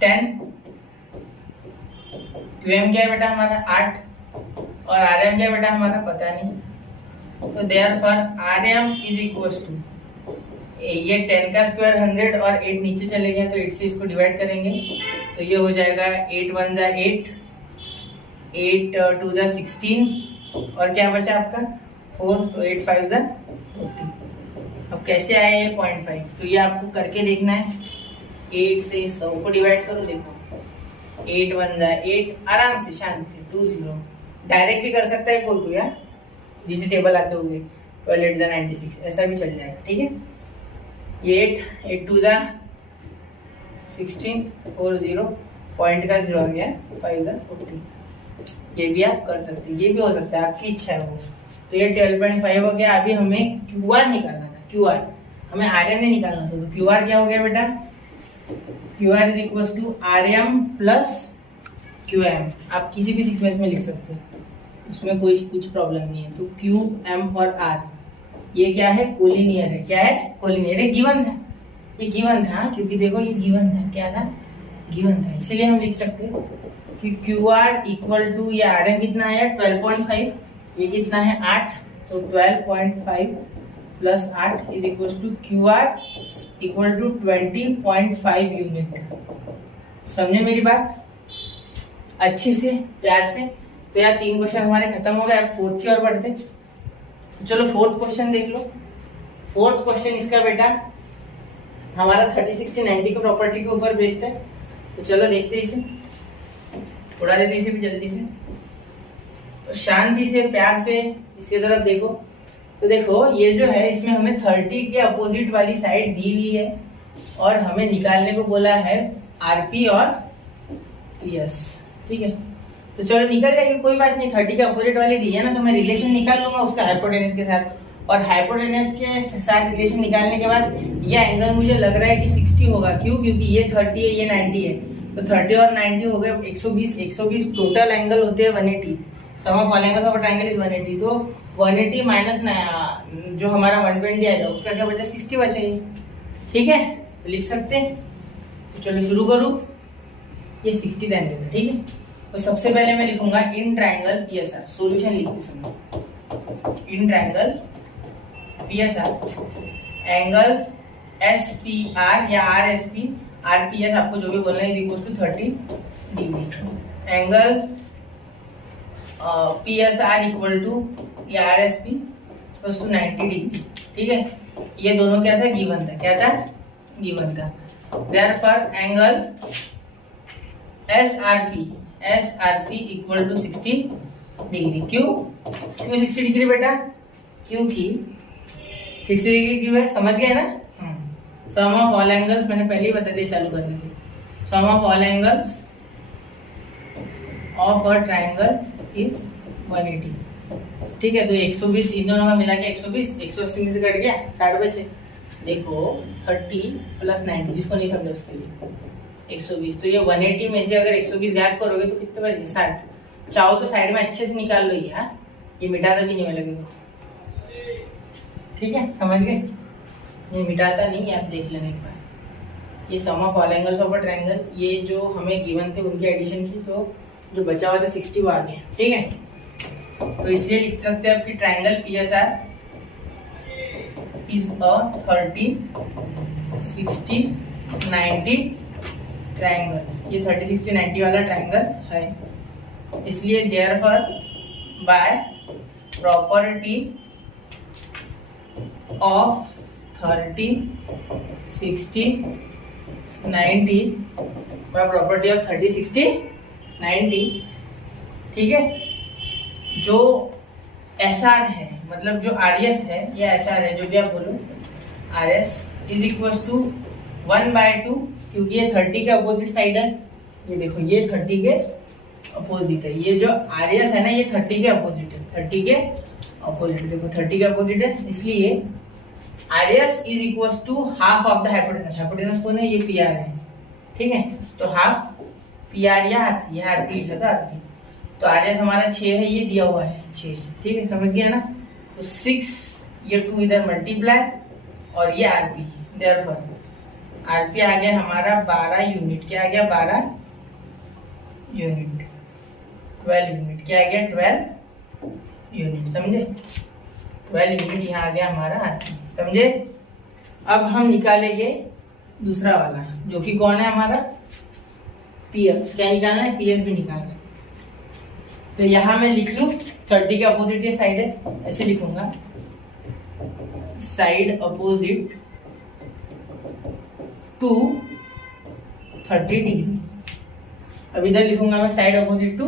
10, क्यू एम क्या है बेटा हमारा 8, और आर एम क्या है बेटा हमारा पता नहीं। तो therefore R M is equal to, ये 10 का स्क्वायर 100 और 8 नीचे चले गए तो 8 से इसको डिवाइड करेंगे तो ये हो जाएगा 8 1 जा 8, 8 2 जा 16 और क्या बचा आपका 4, तो 8 5 जा 40। अब कैसे आए ये 0.5, तो ये आपको करके देखना है। 8 से 100 को डिवाइड करो, देखो 8 1 जा 8, आराम से शांति से 20, डायरेक्ट भी कर सकता है कोई यार, जिसे टेबल आते होंगे 12 8 जा 96, ऐसा भी चल जाएगा। ठीक है, ये 8 2 जा 16, 4 0, पॉइंट का 0 आ गया, 5 जा 40। ये भी आप कर सकते हैं, ये भी हो सकता है, आपकी इच्छा है वो। तो ये 12.5 हो गया। अभी हमें क्यू आर निकालना था, क्यू आर हमें आर एम नहीं निकालना था, तो क्यू आर क्या हो गया बेटा, Q R is equal to R M plus Q M. आप किसी भी सीक्वेंस में लिख सकते हैं, उसमें कोई कुछ प्रॉब्लम नहीं है। तो क्यू एम और आर ये क्या है, कोलिनियर है। क्या है, कोलिनियर। ये गिवन था, ये गिवन था क्योंकि देखो ये गिवन था, क्या था, गिवन था, इसीलिए हम लिख सकते हैं कि क्यू आर इक्वल टू, ये आर एम कितना आया 12.5, ये कितना है 8, तो 12.5 plus 8 is equal to Q R equal to 20.5 unit. समझे मेरी बात अच्छे से, प्यार से। तो यार 3 क्वेश्चन हमारे खत्म हो गए, अब फोर्थ की ओर बढ़ते। तो चलो फोर्थ क्वेश्चन देख लो। फोर्थ क्वेश्चन इसका बेटा हमारा 30 60 90 की प्रॉपर्टी के ऊपर बेस्ड है। तो चलो देखते हैं इसे, उड़ा देते इसे भी जल्दी से। तो शांति से प्यार से इसकी तरफ देखो। तो देखो ये जो है इसमें हमें 30 के अपोजिट वाली साइड दी हुई है और हमें निकालने को बोला है आरपी और पीएस। ठीक है, तो चलो निकल जाएगी, कोई बात नहीं। 30 के अपोजिट वाली दी है ना, तो मैं रिलेशन निकाल लूंगा उसका हाइपोटेनस के साथ, और हाइपोटेनस के साथ रिलेशन निकालने के बाद ये एंगल मुझे लग रहा है कि 60 होगा। क्यों, क्योंकि ये 30 है, ये 90 है, तो 30 और 90 हो गए 120, 120 टोटल एंगल होते हैं 180। Sum of all angles of a triangle is 180। तो 180 माइनस जो हमारा 120 आएगा उसका क्या बचा, 60 बचेगी। ठीक है, तो लिख सकते हैं। तो चलो शुरू करूँ, ये 60 ट्रायंगल है। ठीक है, तो सबसे पहले मैं लिखूंगा इन ट्रायंगल पीएसआर, सॉल्यूशन लिखते समय in triangle PSR angle SPR या आरएसपी, आरपीएस आपको जो भी बोलना है, is equal to 30 degree. Angle PSR equal to या आरएसपी इक्वल टू 90 डिग्री। ठीक है, ये दोनों क्या था, गिवन था। क्या था, गिवन था। Therefore angle SRP equal to 60 degree. क्यों 60 डिग्री बेटा, क्योंकि 60 डिग्री क्यों है, समझ गए ना। सम ऑफ ऑल एंगल्स मैंने पहले ही बता दिया चालू करने से। Sum of all angles of a triangle is 180। ठीक है, तो 120 इन दोनों का मिला के 120, 180 में से कट गया 60 बचे। देखो 30 प्लस 90, जिसको नहीं समझा उसके लिए 120। तो ये 180 में से अगर 120 गायब करोगे तो कितने बच गए, 60। चाहो तो साइड में अच्छे से निकाल लो ये मिटाता भी नहीं लगेगा। ठीक है, समझ गए, ये मिटाता नहीं, आप देख लेना एक बार। ये sum of all angles of a triangle, ये जो हमें गिवन थे उनकी एडिशन की, तो जो बचा हुआ था 60 वो आ गया। ठीक है, तो इसलिए लिख सकते हैं आपकी triangle PSR is a 30 60 90 triangle. ये 30 60 90 वाला ट्रायंगल है, इसलिए therefore by property of 30 60 90, by property of 30 60 90। ठीक है, जो एसआर है, मतलब जो आरएस है या एसआर है, जो भी आप बोलो, आरएस इज इक्वल टू 1/2, क्योंकि ये 30 के अपोजिट साइड है। ये देखो ये 30 के अपोजिट है, ये जो आरएस है ना ये 30 के अपोजिट है, 30 के अपोजिट। देखो 30 के अपोजिट है, इसलिए RS is equal to half of the hypotenuse. Hypotenuse कौन है, ये पीआर है। ठीक है, तो हाफ पीआर या आरपी, यह आरपी लिखा था, आरपी। तो आरएस हमारा 6 है, ये दिया हुआ है 6। ठीक है, समझ गया ना। तो 6 ये 2 इधर मल्टीप्लाई और ये आरपी, देयरफॉर आरपी आ गया हमारा 12 यूनिट। क्या आ गया? 12 यूनिट। 12 यूनिट क्या आ गया? 12 यूनिट। समझे? 12 यूनिट यहाँ आ गया हमारा आरपी। समझे? अब हम निकालेंगे दूसरा वाला जो कि कौन है हमारा? पीएस। क्या निकालना है? पीएस भी निकालना है। तो यहाँ मैं लिख लूं 30 के अपोजिट ये साइड है, ऐसे लिखूंगा साइड अपोजिट टू 30 डिग्री। अब इधर लिखूंगा मैं साइड अपोजिट टू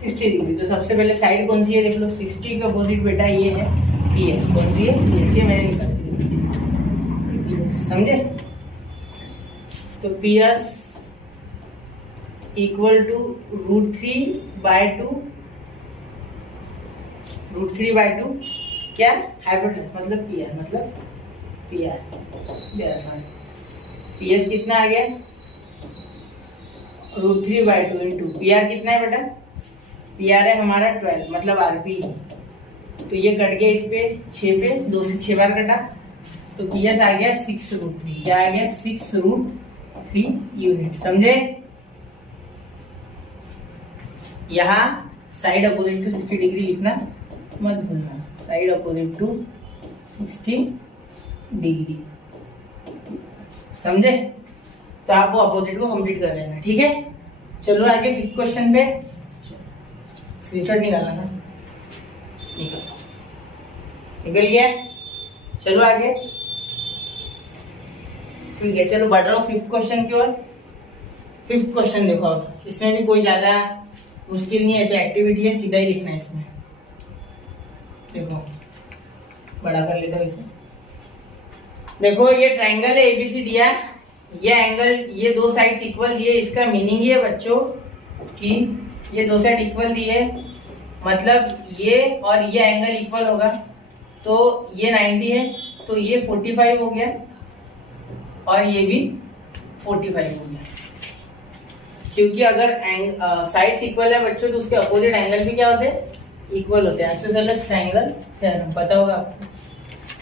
60 डिग्री। तो सबसे पहले साइड कौन सी है देख लो, 60 के अपोजिट बेटा ये है पीएस। कौन सी है? पीएस। ये मैंने निकाल दी पीएस। समझे? तो पीएस इक्वल टू √3/2। √3/2 क्या? हाइपोटेनस मतलब पीआर, मतलब पीआर। पीएस कितना आ गया? √3/2 इंटू पीआर कितना है बेटा? पीआर है हमारा 12 मतलब आरपी। तो ये कट गया इस पे 6 पे, 2 से 6 बार कटा, तो पीएस आ गया 6√3। क्या आ गया? 6√3 यूनिट। समझे? यहाँ साइड अपोजिट टू 60 डिग्री लिखना मत भूलना, साइड अपोजिट टू 60 डिग्री। समझे? तो आप वो अपोजिट को कंप्लीट कर लेना। ठीक है, चलो आगे 5th क्वेश्चन पे। स्क्रीनशॉट निकालना था, निकल गया। चलो आगे, ठीक है। चलो बढ़ रहा हूँ 5th क्वेश्चन की ओर। 5th क्वेश्चन देखो, अब इसमें भी कोई ज्यादा मुश्किल नहीं है, तो एक्टिविटी है, सीधा ही लिखना है इसमें। देखो बड़ा कर लेता हूँ इसे। देखो ये ट्रायंगल है एबीसी दिया, ये एंगल, ये 2 साइड्स इक्वल दिए। इसका मीनिंग ये बच्चों कि ये 2 साइड इक्वल दिए, मतलब ये और ये एंगल इक्वल होगा। तो ये 90 है, तो ये 45 हो गया और ये भी 45 हो गया। क्योंकि अगर साइड्स इक्वल है बच्चों, तो उसके अपोजिट एंगल भी क्या होते हैं? इक्वल होते हैं। आइसोसेलेस ट्रायंगल थ्योरम पता होगा आपको,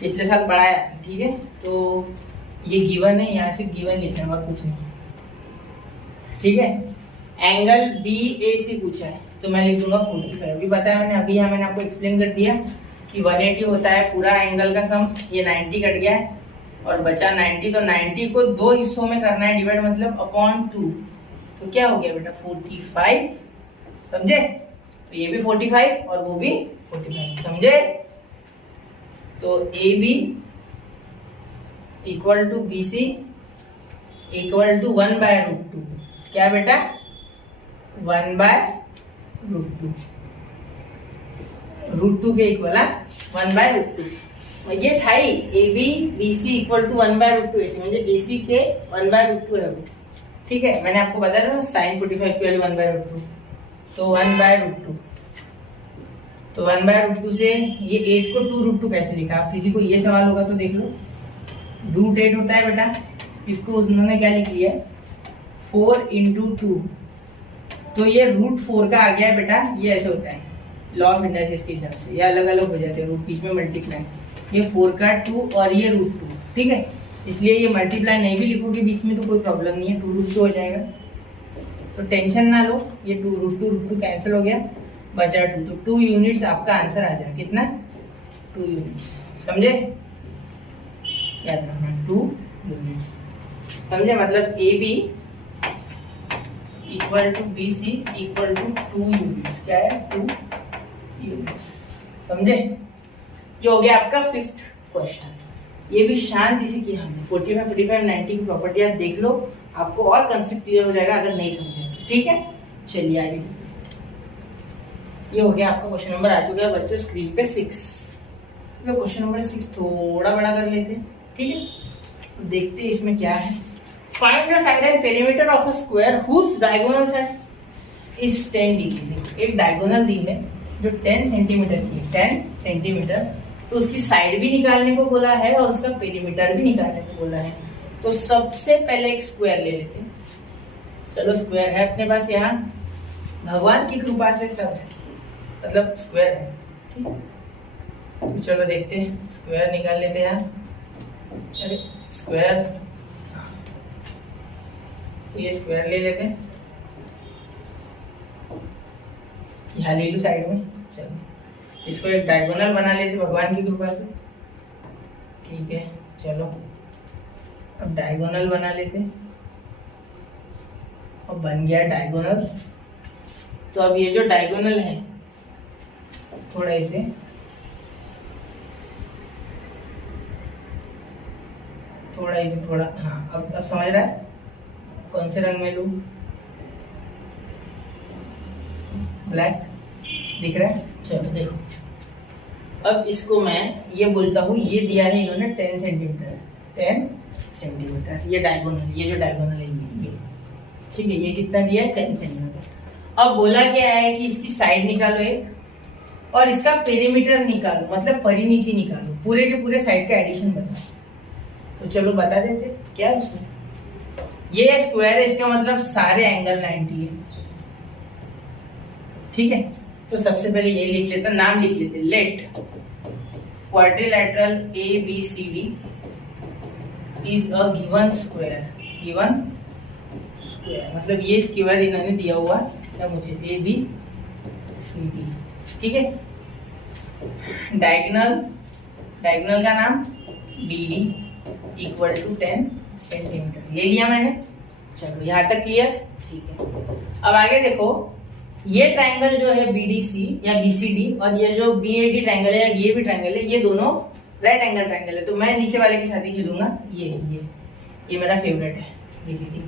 पिछले साल पढ़ाया। ठीक है, तो ये गिवन है, यहाँ सिर्फ गिवन लिखना है और कुछ नहीं। ठीक है, एंगल BAC पूछा है, तो मैं लिख दूंगा 45। अभी बताया मैंने, अभी यहाँ मैंने आपको एक्सप्लेन कर दिया कि 180 होता है पूरा एंगल का सम। ये 90 कट गया है और बचा 90, तो 90 को 2 हिस्सों में करना है डिवाइड, मतलब अपॉन 2। तो क्या हो गया बेटा? 45। समझे? तो ये भी 45 और वो भी 45। समझे? तो AB equal to BC equal to 1/√2। क्या बेटा? 1/√2। √2 के इक्वल है 1/√2। ये था ही AB BC equal to 1/√2 AC, म्हणजे AC के 1/√2 है। ठीक है, मैंने आपको बताया था sin 45 की वैल्यू 1/√2, तो 1/√2। तो 1/√2 से ये 8 को 2√2 कैसे लिखा? आप किसी को ये सवाल होगा तो देख लो। √8 होता है बेटा, इसको उन्होंने क्या लिख लिया? 4 × 2। तो ये √4 का आ गया बेटा। ये ऐसे होता है लॉ ऑफ इंडक्सेस के हिसाब से, ये अलग अलग हो जाते हैं, रूट बीच में मल्टीप्लाई। ये 4 का 2 और ये √2। ठीक है, इसलिए ये मल्टीप्लाई नहीं भी लिखोगे बीच में तो कोई प्रॉब्लम नहीं है, 2√2 हो जाएगा। तो टेंशन ना लो, ये 2√2 कैंसिल हो गया, बचा 2। तो 2 यूनिट्स आपका आंसर आ जाएगा। कितना? 2 यूनिट्स। समझे? याद रखना 2 यूनिट्स। समझे? मतलब AB equal to BC equal to 2 units. क्या है? 2 यूनिट्स। समझे? जो हो गया आपका 5th क्वेश्चन। ये भी शांति से किया हमने। 45, 45, 90 की प्रॉपर्टी आप देख लो, आपको और कंसेप्ट क्लियर हो जाएगा अगर नहीं समझे तो। ठीक है, चलिए आगे। ये हो गया आपका क्वेश्चन नंबर आ चुका है बच्चों स्क्रीन पे 6। क्वेश्चन नंबर 6 थोड़ा बड़ा कर लेते हैं। ठीक है, तो देखते हैं इसमें क्या है। Find the side and perimeter of a square whose diagonal side is 10 degree. एक डायगोनल दी है जो 10 सेंटीमीटर की है, 10 सेंटीमीटर। तो उसकी साइड भी निकालने को बोला है और उसका पेरीमीटर भी निकालने को बोला है। तो सबसे पहले एक स्क्वायर ले लेते हैं। चलो स्क्वायर है अपने पास, यहाँ भगवान की कृपा से सब है, मतलब स्क्वायर है। ठीक है, तो चलो देखते हैं, स्क्वायर निकाल लेते हैं यार। अरे स्क्वायर, तो ये स्क्वायर ले लेते हैं, यहाँ ले लो साइड में। चलो इसको एक डायगोनल बना लेते भगवान की कृपा से। ठीक है चलो, अब डायगोनल बना लेते हैं और बन गया डायगोनल। तो अब ये जो डायगोनल है थोड़ा इसे थोड़ा हाँ, अब समझ रहा है कौन से रंग में लूं? ब्लैक दिख रहा है। चलो देखो, अब इसको मैं ये बोलता हूँ, ये दिया है इन्होंने 10 सेंटीमीटर, 10 सेंटीमीटर ये डायगोनल, ये जो डायगोनल है ये, ठीक है, ये कितना दिया है 10 सेंटीमीटर। अब बोला क्या है कि इसकी साइड निकालो एक और इसका पेरीमीटर निकालो, मतलब परिमिति निकालो, पूरे के पूरे साइड का एडिशन बताओ। तो चलो बता देते क्या है उसमें। ये स्क्वायर है, इसका मतलब सारे एंगल 90 है। ठीक है, तो सबसे पहले ये लिख लेते, नाम लिख लेते, let quadrilateral ABCD is a given square. Given square मतलब ये स्क्वायर इन्होंने दिया हुआ है मुझे, ABCD। ठीक है, डायगोनल का नाम BD इक्वल टू 10 सेंटीमीटर ले लिया मैंने। चलो यहाँ तक क्लियर। ठीक है, अब आगे देखो, ये ट्रायंगल जो है BDC या BCD और ये जो BAD ट्रायंगल है या DAB ट्रायंगल है, ये दोनों राइट एंगल ट्रायंगल है। तो मैं नीचे वाले के साथ ही खेलूंगा। ये मेरा फेवरेट है BCD,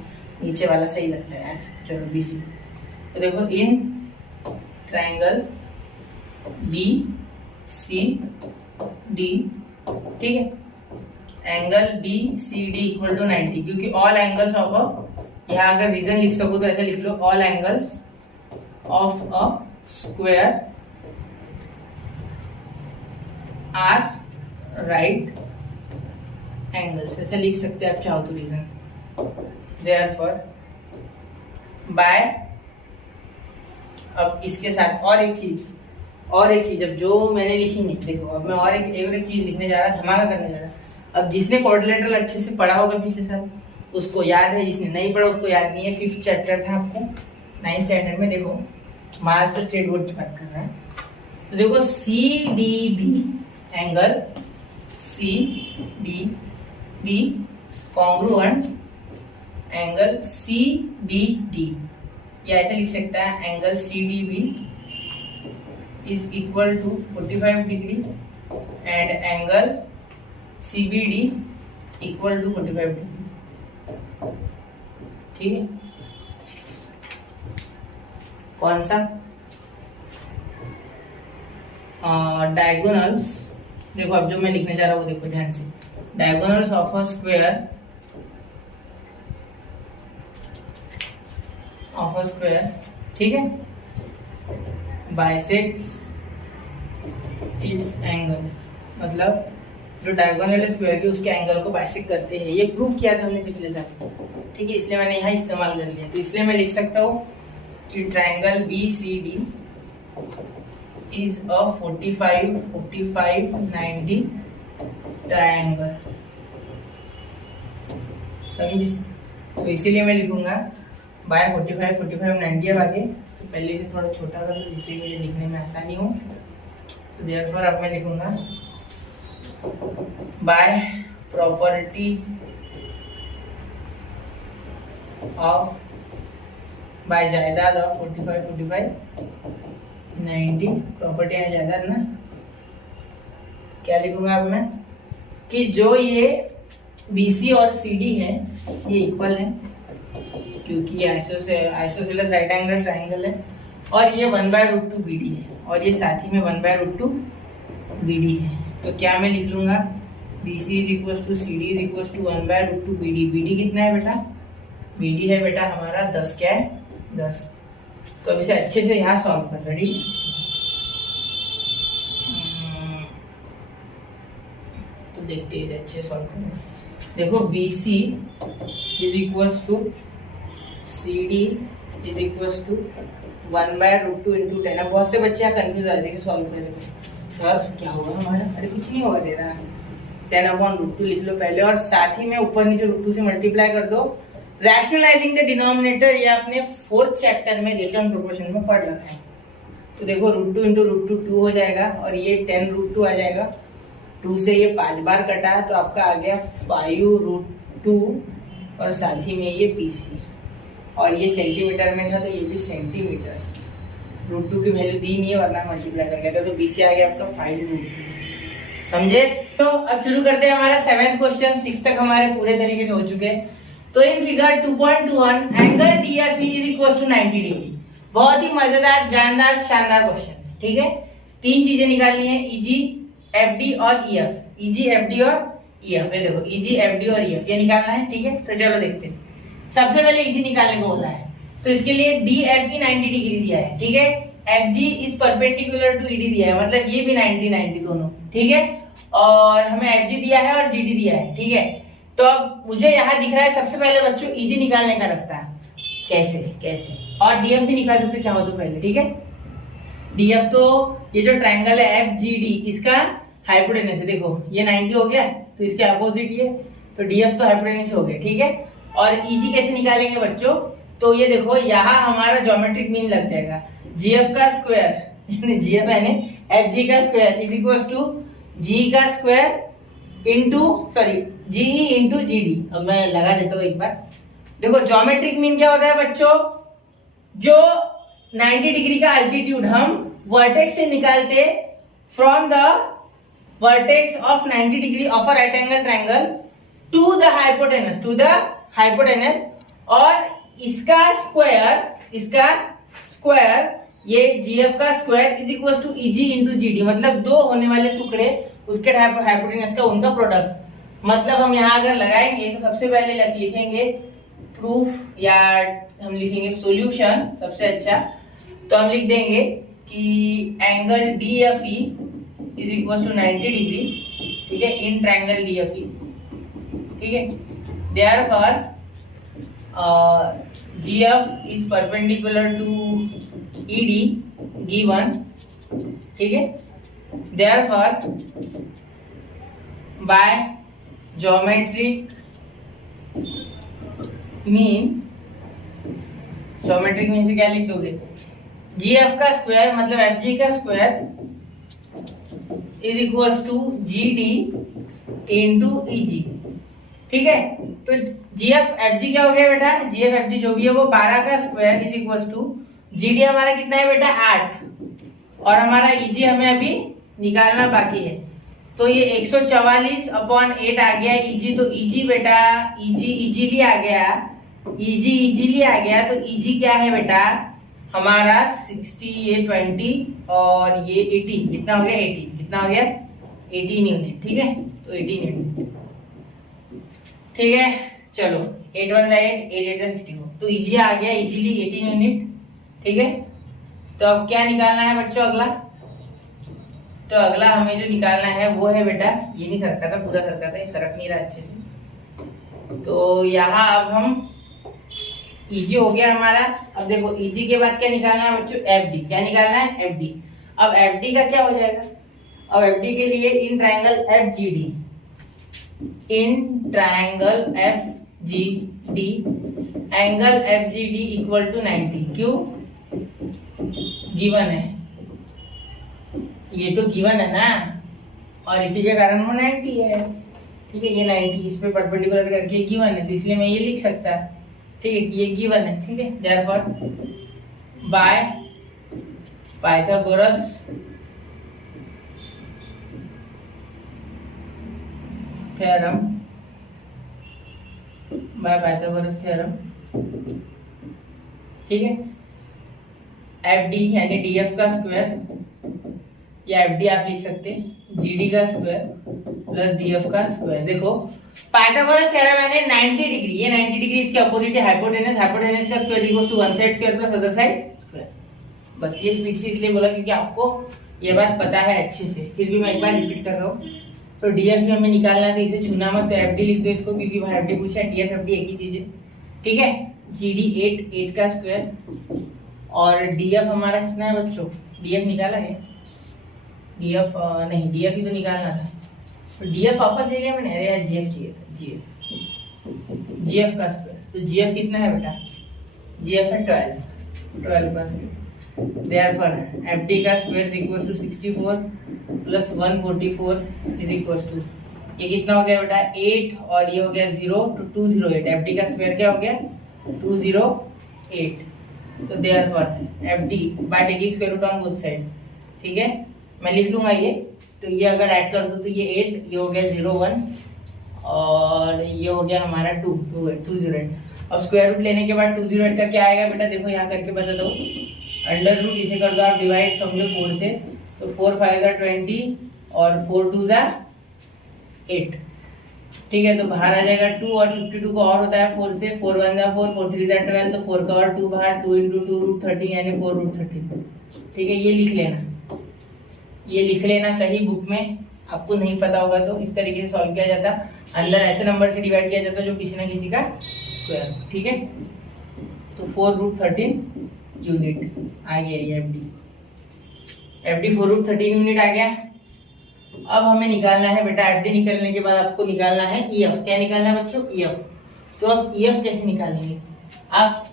नीचे वाला सही लगता है यार। चलो BCD, तो देखो इन ट्रायंगल BCD, ठीक है, एंगल BCD इक्वल टू 90, क्योंकि ऑल एंगल्स ऑफ अ, यहाँ अगर रीजन लिख सको तो ऐसा लिख लो, all angles of a square are right angles, ऐसा लिख सकते हैं आप चाहो तो रीजन। देयरफॉर बाय, अब इसके साथ और एक चीज अब जो मैंने लिखी नहीं, देखो अब मैं और एक चीज लिखने जा रहा, धमाका करने जा रहा। अब जिसने क्वाड्रिलेटरल अच्छे से पढ़ा होगा पिछले साल उसको याद है, जिसने नहीं पढ़ा उसको याद नहीं है। 5th चैप्टर था आपको 9th स्टैंडर्ड में। देखो महाराष्ट्र स्टेट बोर्ड की बात कर रहा है, तो देखो CDB angle CDB congruent angle CBD, या ऐसे लिख सकता है angle CDB is equal to 45 degree and angle CBD equal to 45 degree. ठीक है, कौन सा? डायगोनल्स, देखो अब जो मैं लिखने जा रहा हूँ देखो ध्यान से, डायगोनल्स ऑफ अ स्क्वायर ठीक है, बाइसेक्ट्स इट्स एंगल्स, मतलब जो डायगोनल है स्क्वायर के उसके एंगल को बाइसेक्ट करते हैं। ये प्रूफ किया था हमने पिछले साल। ठीक है, इसलिए मैंने यहाँ इस्तेमाल कर लिया। तो इसलिए मैं लिख सकता हूँ कि triangle BCD is a 45-90 triangle. समझे? तो इसीलिए मैं लिखूंगा बाय 45-90। अब आगे तो पहले से थोड़ा छोटा कर लो जिससे मुझे लिखने में आसानी हो। तो देयरफॉर अब मैं लिखूंगा बाय प्रॉपर्टी ऑफ, बाय जायदाद ऑफ 45-90, प्रॉपर्टी है जायदाद ना। क्या लिखूंगा अब मैं कि जो ये BC और CD है ये इक्वल है, क्योंकि ये आइसोसेलेस राइट एंगल ट्रायंगल है, और ये 1/√2 BD है, और ये साथ ही में 1/√2 BD है। तो क्या मैं लिख लूंगा BC is equal to CD is equal to 1/√2 BD। BD कितना है बेटा? BD है बेटा हमारा 10। क्या है? 10। तो अब इसे अच्छे से यहाँ सॉल्व कर, रेडी? तो देखते हैं इसे अच्छे सॉल्व करें। देखो BC is equal to CD is equal to 1/√2 × 10। अब बहुत से बच्चे यहाँ कंफ्यूज आ जाते हैं सॉल्व करने में। सर क्या होगा हमारा? अरे कुछ नहीं होगा, दे रहा 10/√2 लिख लो पहले, और साथ ही में ऊपर नीचे √2 से मल्टीप्लाई कर दो। रैशनलाइजिंग द डिनोमिनेटर, ये आपने 4th चैप्टर में रेशियो एंड प्रोपोर्शन में पढ़ रखा है। तो देखो √2 × √2 2 हो जाएगा, और ये 10√2 आ जाएगा। 2 से ये 5 बार कटा तो आपका आ गया 5√2, और साथ ही में ये BC, और ये सेंटीमीटर में था तो ये भी सेंटीमीटर। √2 की वैल्यू दी नहीं है, वरना मल्टीप्लाई कर गया था, तो BC आ गया आपका 5√2। समझे? तो अब शुरू करते हैं हमारा 7th क्वेश्चन। 6 तक हमारे पूरे तरीके से हो चुके हैं। तो in figure 2.21 angle DFE = 90 degree. बहुत ही मजेदार, जानदार, शानदार क्वेश्चन। ठीक है, 3 चीजें निकालनी है, EG, FD और EF। EG, FD और EF, ये देखो EG, FD और EF ये निकालना है। ठीक है, तो चलो देखते हैं। सबसे पहले EG निकालने को बोला है, तो इसके लिए DFE 90 डिग्री दिया है। ठीक है, FG is perpendicular to ED दिया है, मतलब ये भी 90 दोनों। ठीक है, और हमें FG दिया है और GD दिया है। ठीक है, तो अब मुझे यहाँ दिख रहा है सबसे पहले बच्चों EG निकालने का रास्ता। कैसे और DF भी निकाल सकते चाहो तो पहले। ठीक है, DF तो ये जो ट्रायंगल है FGD, इसका हाइपोटेनस है। देखो ये 90 हो गया, तो इसके अपोजिट ये, तो DF तो हाइपोटेनस हो गया। ठीक है, और EG कैसे निकालेंगे बच्चों? तो ये देखो यहाँ हमारा ज्योमेट्रिक मीन लग जाएगा। GF का स्क्वायर GF यानी FG का स्क्वायर = G का square into GE into GD। अब मैं लगा देता हूँ एक बार। देखो ज्योमेट्रिक मीन क्या होता है बच्चों? जो 90 डिग्री का अल्टीट्यूड हम वर्टेक्स से निकालते from the vertex of 90 degree of a right angle triangle to the hypotenuse, और इसका स्क्वायर ये GF का स्क्वायर = EG इंटू GD, मतलब दो होने वाले टुकड़े उसके हाइपोटेनस का, उनका प्रोडक्ट। मतलब हम यहाँ अगर लगाएंगे तो सबसे पहले लिखेंगे प्रूफ, या हम लिखेंगे सॉल्यूशन सबसे अच्छा। तो हम लिख देंगे कि एंगल DFE = 90 डिग्री। ठीक है, इन ट्रायंगल DFE। ठीक है, therefore GF is perpendicular to ED given। ठीक है, देयरफॉर बाय ज्योमेट्रिक मीन से क्या लिख दोगे? GF का स्क्वायर मतलब FG का स्क्वायर = GD इंटू EG। ठीक है, तो GF FG क्या हो गया बेटा? GF FG जो भी है वो 12 का स्क्वायर = GD हमारा कितना है बेटा? 8, और हमारा EG हमें अभी निकालना बाकी है। तो ये 144/8 आ गया EG। तो EG बेटा इजीली आ गया, तो EG क्या है बेटा हमारा 60, ये 20 और ये 18, कितना हो गया? 18। कितना हो गया? 18 यूनिट। ठीक है, तो 18 यूनिट। ठीक है, चलो 8 1 8 8 8 16, तो EG आ गया इजीली 18 यूनिट। ठीक है, तो अब क्या निकालना है बच्चों अगला? तो अगला हमें जो निकालना है वो है बेटा, ये नहीं सरका था, पूरा सरका था, ये सरक नहीं रहा अच्छे से। तो यहाँ अब हम EG हो गया हमारा। अब देखो EG के बाद क्या निकालना है बच्चों? FD। क्या निकालना है? FD। अब FD का क्या हो जाएगा? अब FD के लिए in triangle FGD angle FGD = 90। क्यों? गिवन है, ये तो गिवन है ना, और इसी के कारण वो 90 है। ठीक है, ये 90 इस पे परपेंडिकुलर करके गिवन है, तो इसलिए मैं ये लिख सकता। ठीक है, ये गिवन है। ठीक है, देयरफॉर बाय पाइथागोरस थ्योरम, ठीक है, FD यानी DF का स्क्वायर, या FD आप लिख सकते हैं, GD का स्क्वायर प्लस DF का स्क्वायर। देखो पाइथागोरस थ्योरम यानी 90 डिग्री, ये 90 डिग्री इसके अपोजिट है हाइपोटेनस का square = one side square plus other side square. बस ये स्पीड से इसलिए बोला क्योंकि आपको ये बात पता है अच्छे से, फिर भी मैं एक बार रिपीट कर रहा हूँ। तो DF भी हमें निकालना है, तो इसे छूना मत, तो FD लिख दो इसको, क्योंकि वहाँ FD पूछा है, DF FD एक ही चीज है। ठीक है, GD 8 का स्क्वायर, और DF हमारा कितना है बच्चों? DF निकाला है, DF नहीं, DF ही तो निकालना था, तो DF वापस ले लिया मैंने। अरे यार GF चाहिए था, GF का स्क्वायर। तो GF कितना है बेटा, GF है 12 का स्क्वायर। Therefore FD का square is equal to 64 plus 144 is equal to, ये कितना हो गया बेटा 8 और ये हो गया 0 तो 208। FD का स्क्वायर क्या हो गया 208। तो therefore FD by taking square root on both side, ठीक है मैं लिख लूंगा ये। तो ये अगर ऐड कर दो तो ये 8, ये हो गया 01 और ये हो गया हमारा 208। और स्क्वायर रूट लेने के बाद 208 का क्या आएगा बेटा, देखो यहाँ करके बता दो, अंडर रूट इसे कर दो आप डिवाइड समझो 4 से, तो 4 5 20 और 4 2 8, ठीक है। तो बाहर आ जाएगा 2 और 52 को और होता है 4 से, 4 1 4 4 3 12, तो 4 का और 2 बाहर, 2 × 2 रूट 13 यानी 4 रूट 13, ठीक है। ये लिख लेना, ये लिख लेना कहीं बुक में, आपको नहीं पता होगा तो इस तरीके से सॉल्व किया जाता, अंदर ऐसे नंबर से डिवाइड किया जाता जो किसी ना किसी का स्क्वायर, ठीक है। तो 4 रूट 13 यूनिट आ गया ये FD 4 रूट 13 यूनिट आ गया। अब हमें निकालना है बेटा FD निकालने के बाद आपको निकालना है EF। क्या निकालना है बच्चों, EF। तो अब EF कैसे निकालेंगे, आप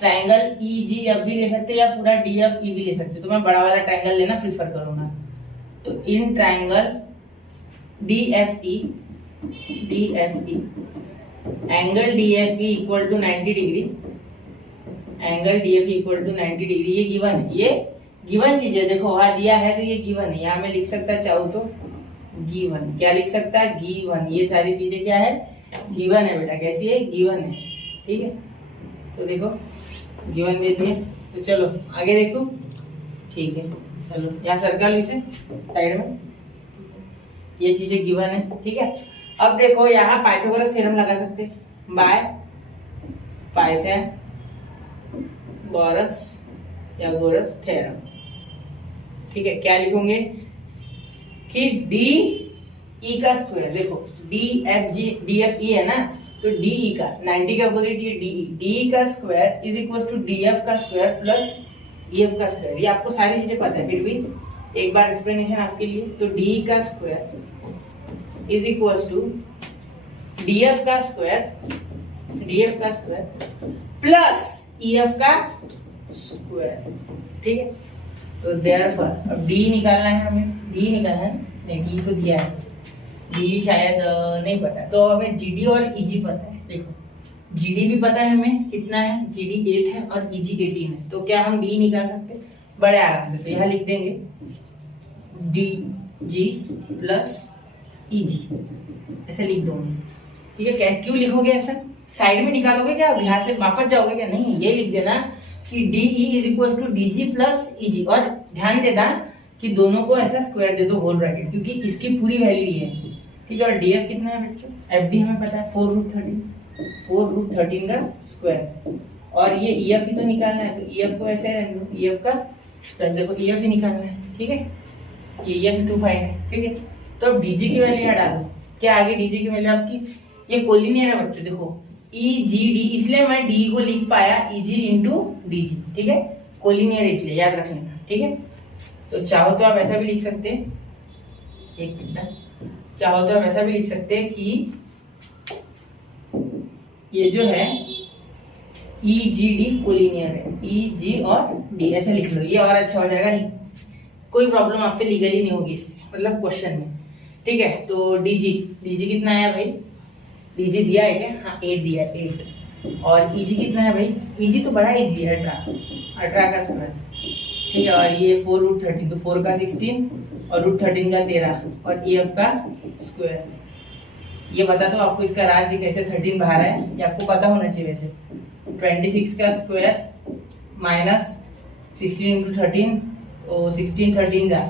ट्रायंगल EGF भी ले सकते हैं या पूरा DFE भी ले सकते हैं, तो मैं बड़ा वाला ट्रायंगल लेना प्रीफर करूंगा। तो in triangle DFE angle DFE equal to 90 degree, angle DFE equal to 90 degree, ये गिवन है, ये गिवन चीज है। देखो वहां दिया है तो ये गिवन है, यहाँ में लिख सकता चाहूँ तो गिवन, क्या लिख सकता है गिवन, ये सारी चीजें क्या है गिवन है बेटा, कैसी है गिवन है, ठीक है। तो देखो गिवन दे दिए, तो चलो आगे देखो, ठीक है चलो यहाँ सर्कल इसे साइड में, ये चीजें गिवन है, ठीक है। अब देखो यहाँ पाइथागोरस थ्योरम लगा सकते हैं, बाय पाइथागोरस या गोरस थ्योरम, ठीक है। क्या लिखोगे कि DE का स्क्वायर, देखो DFE है ना, तो DE का 90 का अपोजिट ये DE का square is equal to DF का स्क्वायर प्लस EF का स्क्वायर। ये आपको सारी चीजें पता है, फिर भी एक बार एक्सप्लेनेशन आपके लिए। तो DE का square is equal to DF का स्क्वायर प्लस EF का स्क्वायर, ठीक है। तो देयरफॉर अब D निकालना है हमें, D निकालना है, नहीं D तो दिया है, D शायद नहीं पता, तो हमें GD और EG पता है। देखो GD भी पता है हमें कितना है, GD 8 है और EG 18 है, तो क्या हम D निकाल सकते हैं बड़े आराम से। तो यहाँ लिख देंगे DG प्लस EG, ऐसे लिख दूंगा, ठीक है। क्या क्यों लिखोगे ऐसा, साइड में निकालोगे क्या, यहाँ से वापस जाओगे क्या, नहीं, ये लिख देना कि DE is equal to DG plus EG, और ध्यान देना कि दोनों को ऐसा स्क्वायर दे दो होल ब्रैकेट, क्योंकि इसकी पूरी वैल्यू ये है, ठीक है। और DF कितना है बच्चों, FD हमें पता है 4 रूट 13 का स्क्वायर, और ये EF ही तो निकालना है, तो EF को ऐसे रहने दो, EF का स्क्वायर, देखो EF ही निकालना है, ठीक है। ये EF 2 फाइंड है, ठीक है। तो अब DG की वैल्यू यहाँ डालो, क्या आगे DG की वैल्यू आपकी, ये कोलिनियर है बच्चों, देखो EGD, इसलिए मैं D को लिख पाया EG इंटू DG, ठीक है, कोलिनियर इसलिए याद रख लेना, ठीक है। तो चाहो तो आप ऐसा भी लिख सकते हैं, एक मिनट, चाहो तो आप ऐसा भी लिख सकते हैं कि ये जो है EGD कोलिनियर है, EG और D ऐसे लिख लो, ये और अच्छा हो जाएगा, कोई प्रॉब्लम आपसे लीगली नहीं होगी इससे, मतलब क्वेश्चन में, ठीक है। तो DG कितना आया भाई, DG दिया है क्या, हाँ 8 दिया है, 8, और EG कितना है भाई, EG तो बड़ा EG है 18 का स्क्वायर, ठीक है। और ये 4 रूट 13, तो 4 का 16 और रूट 13 का 13 और EF का स्क्वायर। ये बता दो आपको इसका राशि कैसे 13 बाहर है, ये आपको पता होना चाहिए वैसे। 26 का स्क्वायर माइनस 16 इंटू 13, तो 16 13 जा,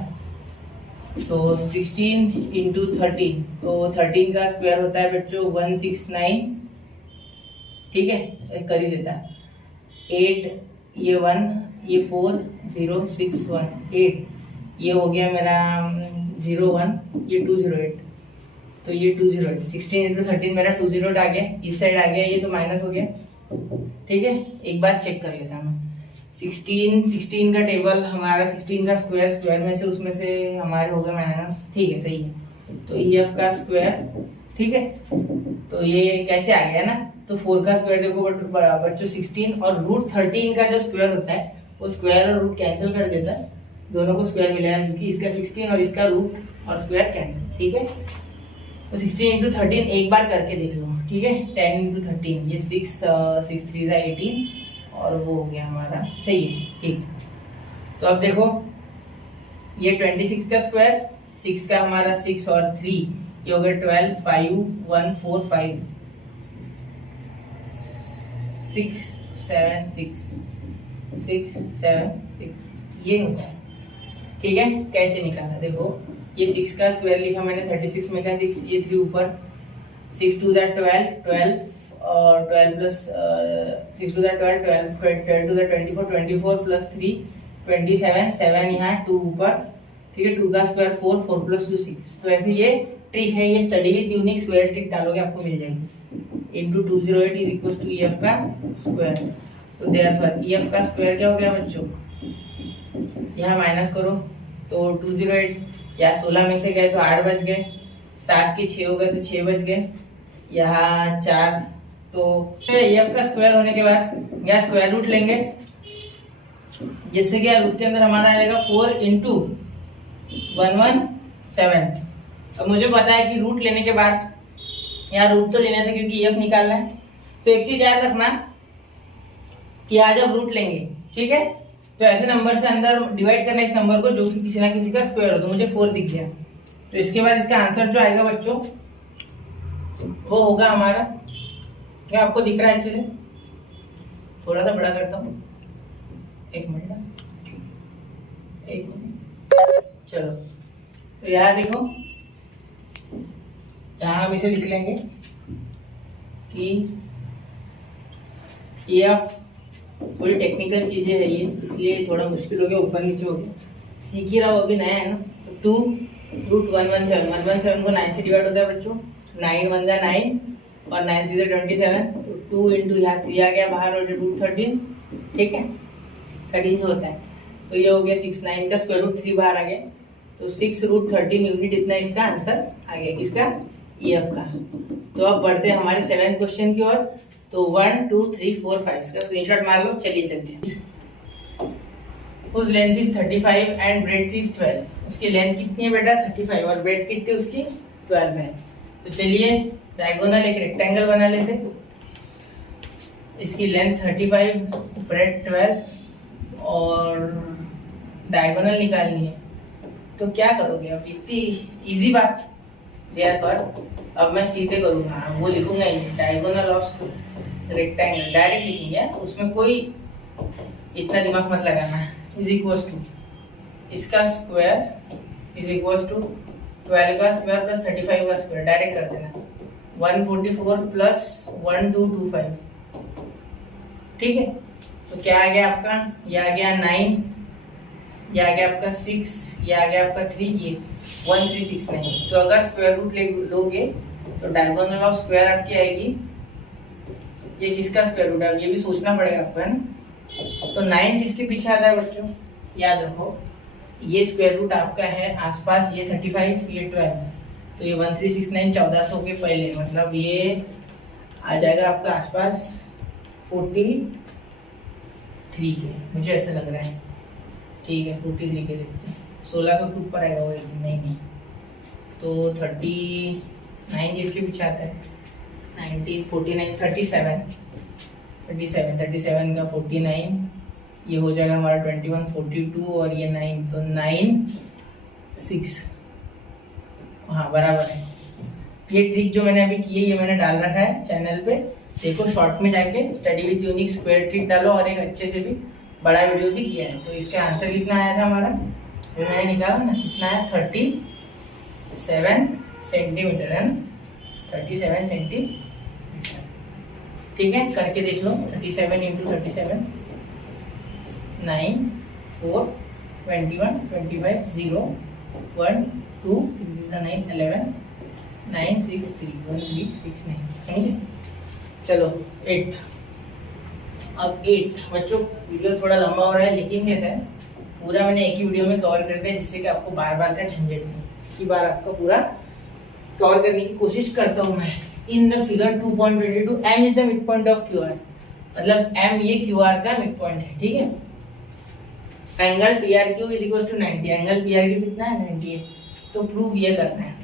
तो 16 इंटू 13, तो 13 का स्क्वायर होता है बच्चों 169, ठीक है, कर ही देता है 8, ये 1, ये 4 0 6 1 8, ये हो गया मेरा 0 1, ये 208, तो ये 208, 16 इंटू 13 मेरा 208 आ गया, इस साइड आ गया, ये तो माइनस हो गया, ठीक है। एक बार चेक कर लेता हूँ मैं, 16 का टेबल हमारा 16 का स्क्वायर में से उसमें से हमारे हो गए माइनस, ठीक है सही है। तो EF का स्क्वायर, ठीक है, तो ये कैसे आ गया ना, तो 4 का स्क्वायर देखो बच्चों 16 और √13 का जो स्क्वायर होता है वो स्क्वायर और रूट कैंसिल कर देता है, दोनों को स्क्वायर मिला है क्योंकि इसका 16 और इसका रूट और स्क्वायर कैंसिल, ठीक है। तो 16 × 13 एक बार करके देख लो, ठीक है। 10 × 13 ये 6 3 18 और वो हो गया हमारा, सही है, ठीक। तो अब देखो ये 26 का स्क्वायर, 6 का हमारा 6 और 3 ये हो गया 12 5 1 4 5 6 7 6 6 7 6 ये होता है, ठीक है। कैसे निकालना, देखो ये 6 का स्क्वायर लिखा मैंने 36 में का 6, ये 3 ऊपर, 6 2 12 और 12 प्लस 6 2 12 12 2 24 24 प्लस 3 27 7 यहाँ 2 ऊपर, ठीक है। 2 का स्क्वायर 4 4 प्लस 2 6। तो ऐसे ये ट्रिक है, ये study with unique square trick डालोगे आपको मिल जाएगी। Into 208 is equal to EF का स्क्वायर। तो देयरफॉर EF का स्क्वायर क्या हो गया बच्चों, यहाँ माइनस करो तो 208, या 16 में से गए तो 8 बच गए, 7 के 6 हो गए तो 6 बच गए, यहाँ 4। तो EF का स्क्वायर होने के बाद यहाँ स्क्वायर रूट लेंगे, जिससे कि रूट के अंदर हमारा आएगा 4 × 117। अब मुझे पता है कि रूट लेने के बाद यहाँ रूट तो लेना था क्योंकि EF निकालना है। तो एक चीज याद रखना कि आज जब रूट लेंगे, ठीक है, तो ऐसे नंबर से अंदर डिवाइड करना इस नंबर को जो कि किसी ना किसी का स्क्वायर हो। तो मुझे 4 दिख गया, तो इसके बाद इसका आंसर जो आएगा बच्चों वो होगा हमारा, क्या आपको दिख रहा है अच्छे से, थोड़ा सा बड़ा करता हूँ, एक मिनट, चलो। तो यहाँ देखो, यहाँ हम इसे लिख लेंगे कि EF थोड़ी टेक्निकल चीजें है ये, इसलिए थोड़ा मुश्किल हो गया, ऊपर नीचे हो गया, सीख ही रहा हो, अभी नया है ना। तो 2 √117 को 9 से डिवाइड होता है बच्चों, 9 1 जा 9 और 9 3 जा 27। तो 2 × यहाँ 3 आ गया बाहर और √13, ठीक है, 13 से होता है। तो ये हो गया 6 9 का स्क्वायर रूट 3 बाहर आ गया, तो 6 √13 यूनिट इतना इसका आंसर आ गया, किसका, EF का। तो अब बढ़ते हैं हमारे 7th क्वेश्चन की ओर। तो 1 2 3 4 5 इसका स्क्रीनशॉट मार लो, चलिए चलते हैं। उस length is 35 and breadth is 12। उसकी लेंथ कितनी है बेटा 35 और ब्रेड्थ कितनी उसकी 12 है। तो चलिए डायगोनल एक रेक्टेंगल बना लेते। इसकी लेंथ 35 ब्रेड्थ 12 और डायगोनल निकालनी है। तो क्या करोगे, अब इतनी इजी बात देयर पर अब मैं सीधे करूंगा, वो लिखूंगा ही डायगोनल ऑफ रेक्टेंगल, डायरेक्ट लिखेंगे, उसमें कोई इतना दिमाग मत लगाना। इज इक्वल टू इसका स्क्वायर इज इक्वल टू 12 का स्क्वायर प्लस 35 का स्क्वायर, डायरेक्ट कर देना। 144 प्लस 1225, ठीक है। तो क्या आ गया आपका, ये आ गया 9, ये आ गया आपका 6, ये आ गया आपका 3, ये 1369। तो अगर स्क्वायर रूट लोगे तो डायगोनल ऑफ स्क्वायर आपकी आएगी, ये किसका स्क्वायर रूट है ये भी सोचना पड़ेगा आपको, है ना। तो 9 किसके पीछे आता है बच्चों, याद रखो, ये स्क्वायर रूट आपका है आसपास, ये 35 ये 12, तो ये 1369 1400 के पहले, मतलब ये आ जाएगा आपका आसपास 43 के, मुझे ऐसा लग रहा है, ठीक है 43 के देखते हैं। 1600 के ऊपर आएगा वो, नहीं तो 39 किसके पीछे आता है, 19 49 37 का 49, ये हो जाएगा हमारा 21 42 और ये 9, तो 9 6, हाँ बराबर है। ये ट्रिक जो मैंने अभी की है ये मैंने डाल रखा है चैनल पे, देखो शॉर्ट में जाके study with unique square trick डालो, और एक अच्छे से भी बड़ा वीडियो भी किया है। तो इसका आंसर कितना आया था हमारा, जो मैंने निकाला ना, कितना है 37 सेंटीमीटर, है ना, 37 सेंटीमीटर, ठीक है। करके देख लो, 37 × 37 9 4 21 25 0 1 2 9 11 9 6 3 1 3 6 9, समझे। चलो 8th, अब 8 बच्चों, वीडियो थोड़ा लंबा हो रहा है लेकिन कैसा है पूरा मैंने एक ही वीडियो में कवर कर दिया, जिससे कि आपको बार बार का झंझट नहीं, एक ही बार आपका पूरा कवर करने की कोशिश करता हूँ मैं। In the figure 2.22 m is the mid point of QR, मतलब m ये QR का मिड पॉइंट है, ठीक है। Angle PRQ is equal to 90, एंगल PRQ कितना है 90 है, तो प्रूव ये करना है।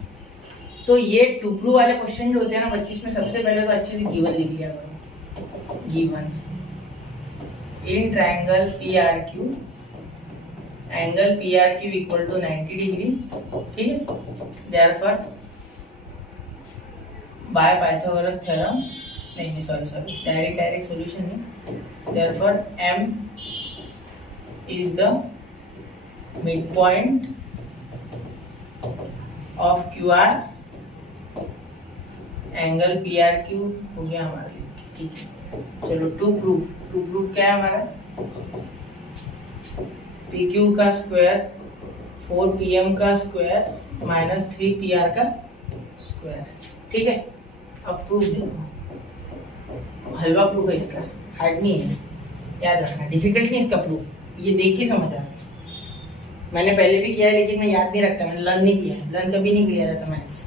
तो ये टू प्रूव वाले क्वेश्चन जो होते हैं ना बच्चों, इसमें सबसे पहले तो अच्छे से गिवन लिख लिया करो, given in triangle PRQ angle PRQ equal to 90 degree, ठीक है। देयरफॉर बाय पाइथागोरस थ्योरम, नहीं सॉरी डायरेक्ट सॉल्यूशन नहीं, therefore M is the midpoint of QR, angle PRQ हो गया हमारे लिए, ठीक है। चलो टू प्रूफ क्या है हमारा, PQ का स्क्वायर 4PM का स्क्वायर माइनस 3PR का स्क्वायर, ठीक है। अब प्रूफ देखो, हलवा प्रूफ है इसका, हार्ड नहीं है, याद रखना, डिफिकल्ट नहीं इसका प्रूफ, ये देख के समझ आ। मैंने पहले भी किया है लेकिन मैं याद नहीं रखता, मैंने लर्न नहीं किया है, लर्न कभी नहीं किया जाता, मैथ्स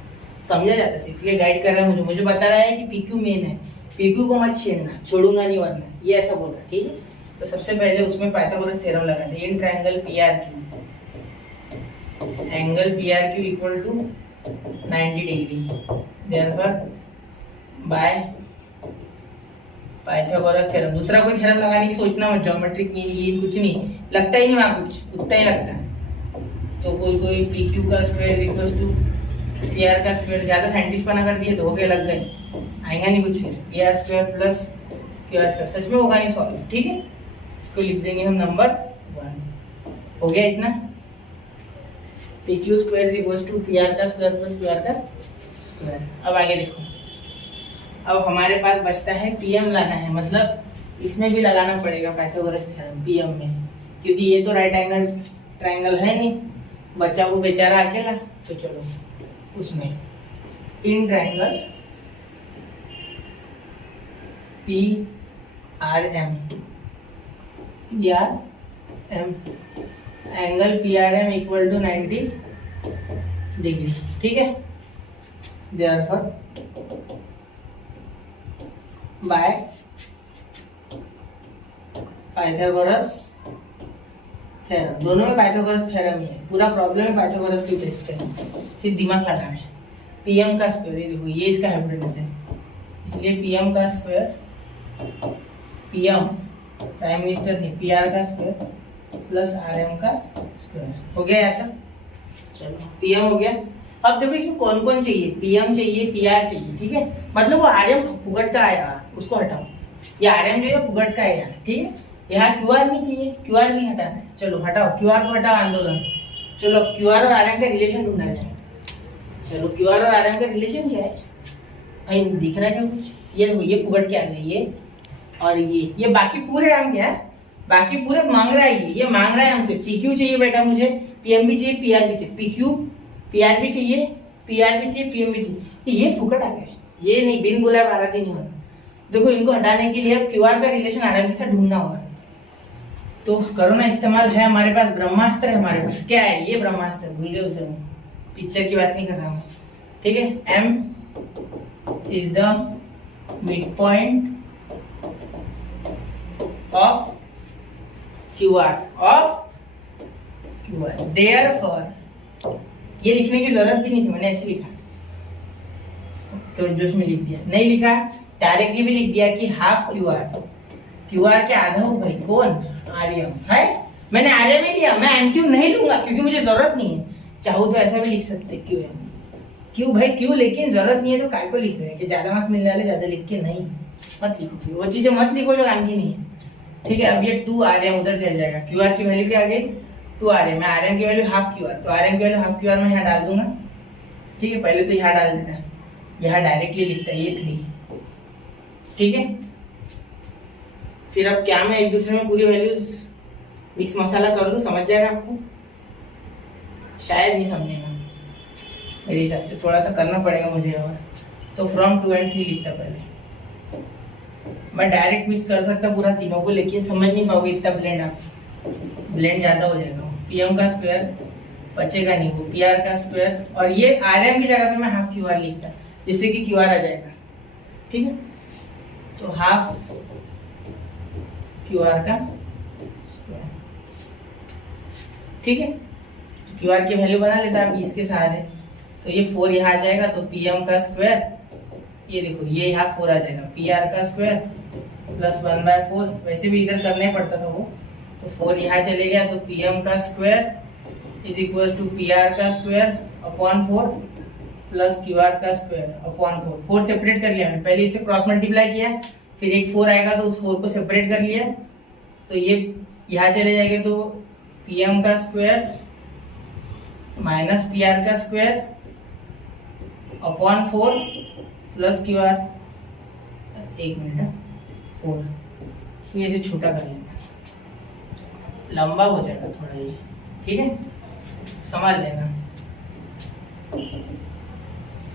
समझा जाता सिर्फ, ये गाइड कर रहा है मुझे बता रहा है कि PQ मेन है, PQ को मत छेड़ना, छोड़ूंगा नहीं वरना, ये ऐसा बोल रहा है, ठीक है। तो सबसे पहले उसमें पाइथागोरस थ्योरम लगाते हैं, in triangle PRQ angle PRQ equal to 90 degree, therefore by Pythagoras theorem. दूसरा कोई थ्योरम लगाने की सोचना मत, ज्योमेट्रिक मीन ये कुछ नहीं, लगता ही नहीं वहां कुछ, उतना ही लगता है। तो कोई PQ का स्क्वायर इक्वल टू PR का स्क्वायर, ज्यादा साइंटिस्ट पना कर दिए तो हो गए, लग गए, आएगा नहीं कुछ, फिर PR square plus QR square, सच में होगा नहीं सॉल्व, ठीक है। इसको लिख देंगे हम नंबर 1, हो गया इतना। PQ square equal to PR का स्क्वायर प्लस QR का स्क्वायर। अब आगे देखो, अब हमारे पास बचता है PM लाना है, मतलब इसमें भी लगाना पड़ेगा पाइथागोरस थ्योरम PM में, क्योंकि ये तो राइट एंगल ट्रायंगल है नहीं, बच्चा वो बेचारा अकेला। तो चलो उसमें in triangle PRM angle PRM equal to 90 degree, ठीक है। देयरफॉर बाय पाइथागोरस थ्योरम, दोनों में पाइथागोरस थ्योरम ही है, पूरा प्रॉब्लम है पाइथागोरस पे बेस्ड है, सिर्फ दिमाग लगाना है। PM का स्क्वायर, ये देखो ये इसका हाइपोटेनस है, इसलिए PM का स्क्वायर, PM प्राइम मिनिस्टर नहीं, PR का स्क्वायर प्लस RM का स्क्वायर, हो गया यहाँ तक। चलो PM हो गया। अब देखो इसमें कौन कौन चाहिए, PM चाहिए, PR चाहिए, ठीक है। मतलब वो RM फुगट का आया, उसको हटाओ, ये RM जो है फुगट का आया, ठीक है। यहाँ QR नहीं चाहिए, QR नहीं हटाना है, चलो हटाओ, QR को हटाओ आंदोलन। चलो QR और RM का रिलेशन ढूंढा जाए। चलो QR और RM का रिलेशन क्या है भाई, दिख रहा है क्या कुछ, ये फुगट के आ गई, ये और ये बाकी पूरे हम क्या है, बाकी पूरे मांग रहा है, ये मांग रहा है हमसे PQ चाहिए बेटा मुझे, PM भी चाहिए, PR भी चाहिए, PQ PR भी चाहिए, PR भी चाहिए, PM भी चाहिए, ये फुकट आ गया, ये नहीं, बिन बुलाए 12 दिन होना। देखो इनको हटाने के लिए अब QR का रिलेशन RM के साथ ढूंढना होगा, तो करो ना इस्तेमाल, है हमारे पास ब्रह्मास्त्र है, हमारे पास क्या है, ये ब्रह्मास्त्र, भूल गए उसे, पिक्चर की बात नहीं कर रहा मैं, ठीक है। M is the mid point of QR, therefore, ये लिखने की जरूरत भी नहीं थी, मैंने ऐसे लिखा, तो जोश में लिख दिया, नहीं लिखा डायरेक्टली भी लिख दिया कि हाफ QR के आधा हो भाई, कौन, आर्यम है, मैंने आर्यम ही लिया, मैं एम क्यूब नहीं लूंगा क्योंकि मुझे जरूरत नहीं है। चाहो तो ऐसा भी लिख सकते क्यों भाई, क्यों, लेकिन जरूरत नहीं है तो काय को लिख रहे हैं कि ज्यादा मार्क्स मिलने वाले, ज्यादा लिख के नहीं, मत लिखो, फिर वो चीजें मत लिखो जो काम की नहीं है, ठीक है। अब ये 2 RM उधर चल जाएगा, QR की वैल्यू क्या आ गई 2 RM, मैं RM की वैल्यू हाफ QR, तो RM की वैल्यू हाफ QR में यहाँ डाल दूंगा, ठीक है। पहले तो यहाँ डाल देता है, यहाँ डायरेक्टली लिखता है ये 3, ठीक है। फिर अब क्या मैं एक दूसरे में पूरी वैल्यूज मिक्स मसाला कर दूं, समझ जाएगा आपको, शायद नहीं समझेगा मेरे हिसाब से, थोड़ा सा करना पड़ेगा मुझे और। तो फ्रॉम 2 and 3 लिखता पहले, मैं डायरेक्ट मिक्स कर सकता पूरा तीनों को, लेकिन समझ नहीं पाओगे इतना ब्लेंड, आप ब्लेंड ज्यादा हो जाएगा। पीएम का स्क्वायर बचेगा नहीं, वो पी आर का स्क्वायर, और ये आर एम की जगह पे मैं हाफ क्यू आर लिखता जिससे कि क्यू आर आ जाएगा। ठीक है, तो हाफ क्यू आर का स्क्वायर। ठीक है, तो क्यू आर की वैल्यू बना लेता है 20 के सहारे, तो ये 4 यहाँ आ जाएगा, तो पी एम का स्क्वायर, ये देखो ये यहाँ 4 आ जाएगा, पी आर का स्क्वायर प्लस 1/4, वैसे भी इधर करना ही पड़ता था वो, तो 4 यहाँ चले गया, तो पी एम का square is equal to P R का square upon 4 plus Q R का स्क्वायर अपॉन 4। 4 सेपरेट कर लिया मैंने, पहले इससे क्रॉस मल्टीप्लाई किया, फिर एक 4 आएगा तो उस 4 को सेपरेट कर लिया, तो ये यहाँ चले जाएंगे, तो पी एम का स्क्वायर माइनस पी आर का square upon 4 plus Q are, 1 minute 4, तो ये इसे छोटा कर लेना, लंबा हो जाएगा थोड़ा ये। ठीक है, संभाल लेना,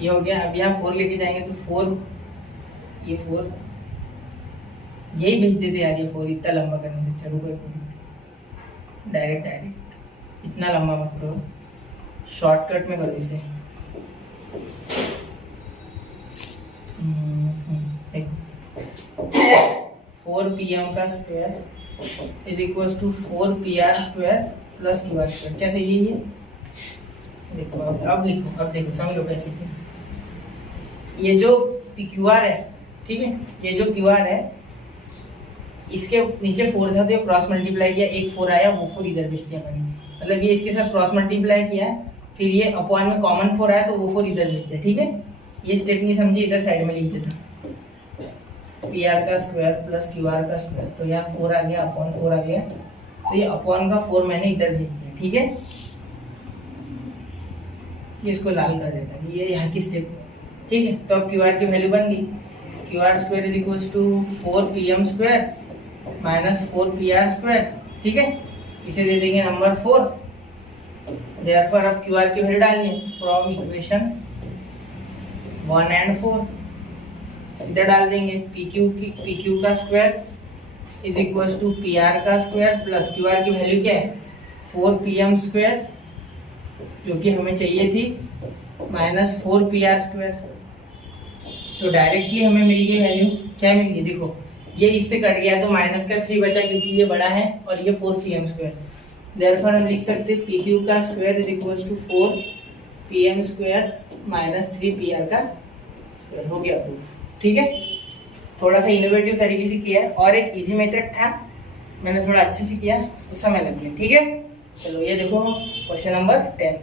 ये हो गया। अब यहाँ 4 लेके जाएंगे तो 4, ये 4 यही भेज देते यार, ये 4 इतना लंबा करने से। चलो कोई डायरेक्ट इतना लंबा मत करो, शॉर्टकट में करो इसे। देखो 4 pm का square is equal to 4 pr square plus Q R square. कैसे ये देखो, अब लिखो, अब देखो समझो कैसे कि ये जो क्यू आर है, ठीक है, ये जो क्यू आर है इसके नीचे 4 था तो ये क्रॉस मल्टीप्लाई किया, एक 4 आया, वो 4 इधर भेज दिया मैंने, मतलब ये इसके साथ क्रॉस मल्टीप्लाई किया, फिर ये अपॉन में कॉमन 4 आया तो वो 4 इधर भेज दिया। ठीक है, ये स्टेप नहीं समझी, इधर साइड में लिख देता, पी आर का स्क्वायर प्लस क्यू आर का स्क्वायर, तो यहाँ 4 आ गया, अपॉन 4 आ गया, तो ये अपॉन का 4 मैंने इधर भेज दिया। ठीक है, ये इसको लाल कर देता है, ये यहाँ की स्टेप। ठीक है, तो अब क्यू आर की वैल्यू बन गई, Q R square is equal to 4 P M square minus 4 P R square. ठीक है, इसे दे देंगे नंबर 4, देयरफॉर अब क्यू आर की वैल्यू डालनी है फ्रॉम इक्वेशन 1 and 4, सीधा डाल देंगे, पी क्यू का square is equal to P R का स्क्वायर प्लस क्यू आर की वैल्यू क्या है 4 पी एम स्क्वायर जो कि हमें चाहिए थी माइनस 4 पी आर स्क्वायर। तो डायरेक्टली हमें मिल गई वैल्यू, क्या मिल गई देखो, ये इससे कट गया तो माइनस का 3 बचा क्योंकि ये बड़ा है और ये 4 पी एम स्क्वायर। देयरफॉर हम लिख सकते हैं पी क्यू का square is equal to 4 P M square minus 3 P R का स्क्वायर। हो गया प्रूफ। ठीक है, थोड़ा सा इनोवेटिव तरीके से किया है, और एक इजी मेथड था, मैंने थोड़ा अच्छे से किया तो समय लग गया। ठीक है, चलो ये देखो क्वेश्चन नंबर 10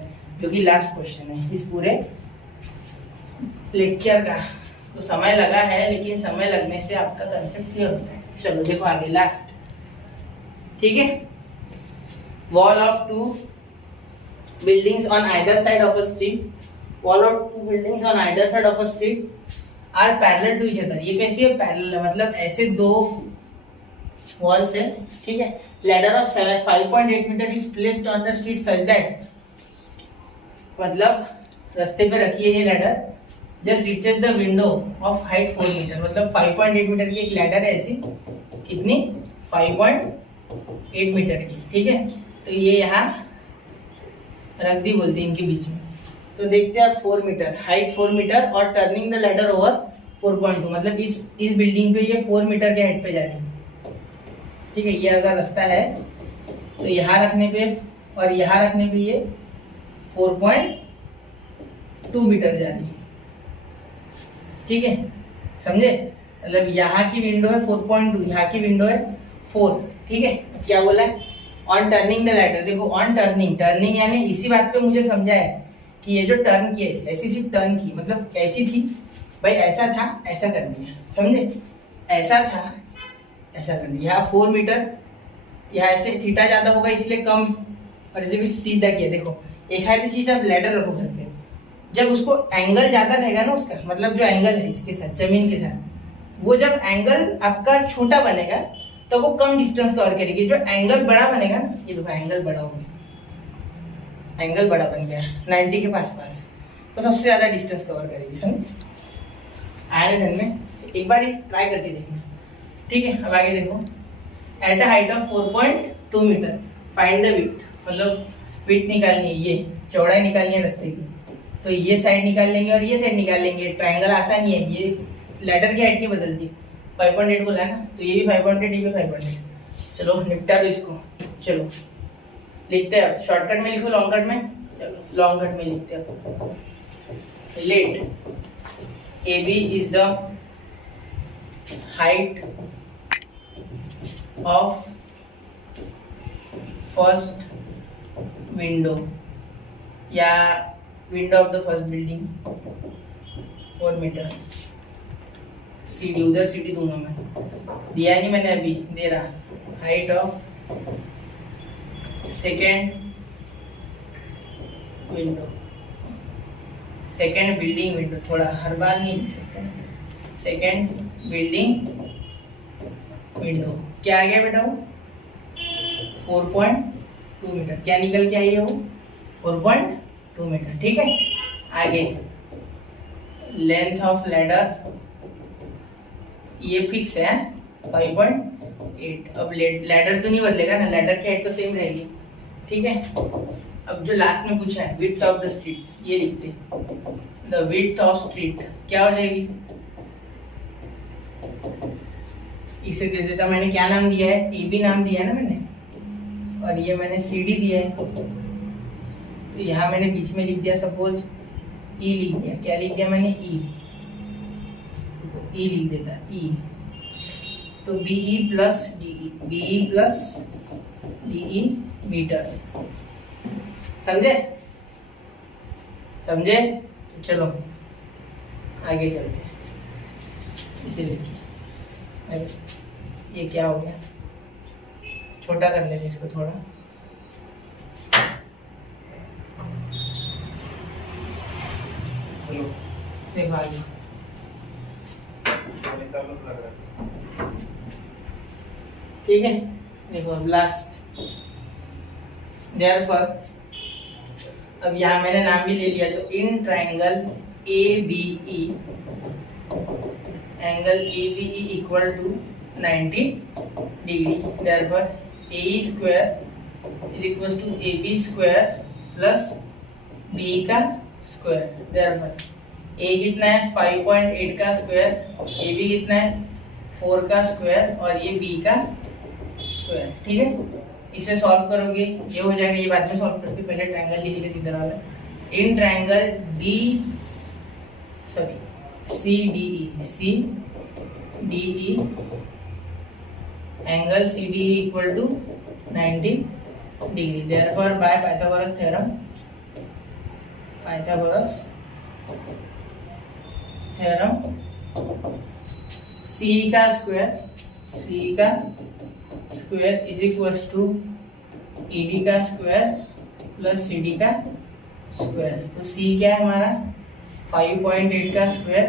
जो कि लास्ट क्वेश्चन है इस पूरे लेक्चर का। तो समय लगा है, लेकिन समय लगने से आपका कंसेप्ट क्लियर होता है। चलो देखो आगे लास्ट। ठीक है, wall of 2 buildings on either side of a street, wall of 2 buildings on either side of a street are parallel to each other। ये कैसी है, पैरेलल है, मतलब ऐसे 2 वॉल्स है। ठीक है, ladder of 5.8 metre is placed on the street such that, मतलब रास्ते पे रखी है ये ladder, just reaches the window of height 4 metre, मतलब 5.8 मीटर की एक लैडर है ऐसी, कितनी 5.8 मीटर की। ठीक है, तो ये यहाँ रख दी बोलते हैं इनके बीच में। तो देखते हैं आप 4 मीटर हाइट, 4 मीटर और टर्निंग द लैडर ओवर 4.2, मतलब इस बिल्डिंग पे ये 4 मीटर के हाइट पे जा रही है। ठीक है, ये अगर रास्ता है तो यहाँ रखने पे और यहाँ रखने पे ये 4.2 मीटर जा रही है। ठीक है, समझे, मतलब यहाँ की विंडो है 4.2, यहाँ की विंडो है 4। ठीक है, क्या बोला है ऑन टर्निंग द लैडर। देखो ऑन टर्निंग, टर्निंग यानी इसी बात पे मुझे समझा है कि ये जो टर्न की है ऐसी सिर्फ टर्न की, मतलब कैसी थी भाई, ऐसा था ऐसा कर दिया, समझे, ऐसा था ऐसा कर दिया। यहाँ 4 मीटर, यहाँ ऐसे थीटा ज्यादा होगा इसलिए कम, और ऐसे भी सीधा किया। देखो एक है चीज, आप लैडर रखो घर पे, जब उसको एंगल ज्यादा रहेगा ना उसका, मतलब जो एंगल है इसके साथ जमीन के साथ, वो जब एंगल आपका छोटा बनेगा तो वो कम डिस्टेंस कवर करेगी। जो एंगल बड़ा बनेगा ना, ये देखो एंगल बड़ा हो गया, एंगल बड़ा बन गया 90 के पास तो सबसे ज्यादा डिस्टेंस कवर करेगी। समझ आया ध्यान में, एक बार ट्राई करके देखना। ठीक है, अब आगे देखो, at a height of 4.2 metre find the width, मतलब विड्थ निकालनी है, ये चौड़ाई निकालनी है रास्ते की, तो ये साइड निकाल लेंगे और ये साइड निकाल लेंगे, ट्रायंगल आसान ही है, ये लेटर की हाइट नहीं बदलती, 5.8 बोला है ना, तो ये भी 5.8, ये भी 5.8। चलो निपटा दो इसको, चलो लिखते हैं, शॉर्टकट में लिखो लॉन्ग कट में, चलो लॉन्ग कट में लिखते हैं। Let A B is the height of first window या window of the first building 4 metre, CD उधर सीडी दूंगा मैं, दिया नहीं मैंने अभी, दे रहा, height of second window, second building window, थोड़ा हर बार नहीं लिख सकते, सेकेंड बिल्डिंग विंडो, क्या आ गया बेटा वो 4.2 मीटर, क्या निकल के आई है वो 4.2 मीटर, ठीक है। आगे लेंथ ऑफ लैडर, ये फिक्स है 5.8, अब लैडर तो नहीं बदलेगा ना, लैडर की हाइट तो सेम रहेगी, ठीक है। अब जो लास्ट में पूछा है विड्थ ऑफ द स्ट्रीट, ये लिखते, द विड्थ ऑफ स्ट्रीट क्या हो जाएगी, इसे दे देता मैंने, क्या नाम दिया है, ए बी नाम दिया है ना मैंने, और ये मैंने सी डी दिया है, तो यहाँ मैंने बीच में लिख दिया सपोज ई लिख दिया, क्या लिख दिया मैंने ई लिख देता ई, तो बीई प्लस डीई मीटर, समझे तो चलो आगे चलते हैं, इसे देखिए, ये क्या हो गया, छोटा कर लेंगे इसको थोड़ा, देखो आगे, ठीक है। देखो अब लास्ट, देयरफॉर, अब यहाँ मैंने नाम भी ले लिया, तो in triangle ABE, angle ABE equal to 90 degree, therefore AE square is equal to AB square plus BE का स्क्वायर, देयरफॉर A कितना है 5.8 का स्क्वायर, AB कितना है 4 का स्क्वायर, और ये B का स्क्वायर, ठीक है। इसे सॉल्व करोगे ये हो जाएगा, ये बाद में सॉल्व करते, पहले ट्रायंगल लिख लेते इधर वाला, in triangle CDE angle CDE equal to 90 degree, therefore by Pythagoras theorem C का square is equal to ED का स्क्वायर प्लस CD का स्क्वायर, तो C क्या है हमारा 5.8 का स्क्वायर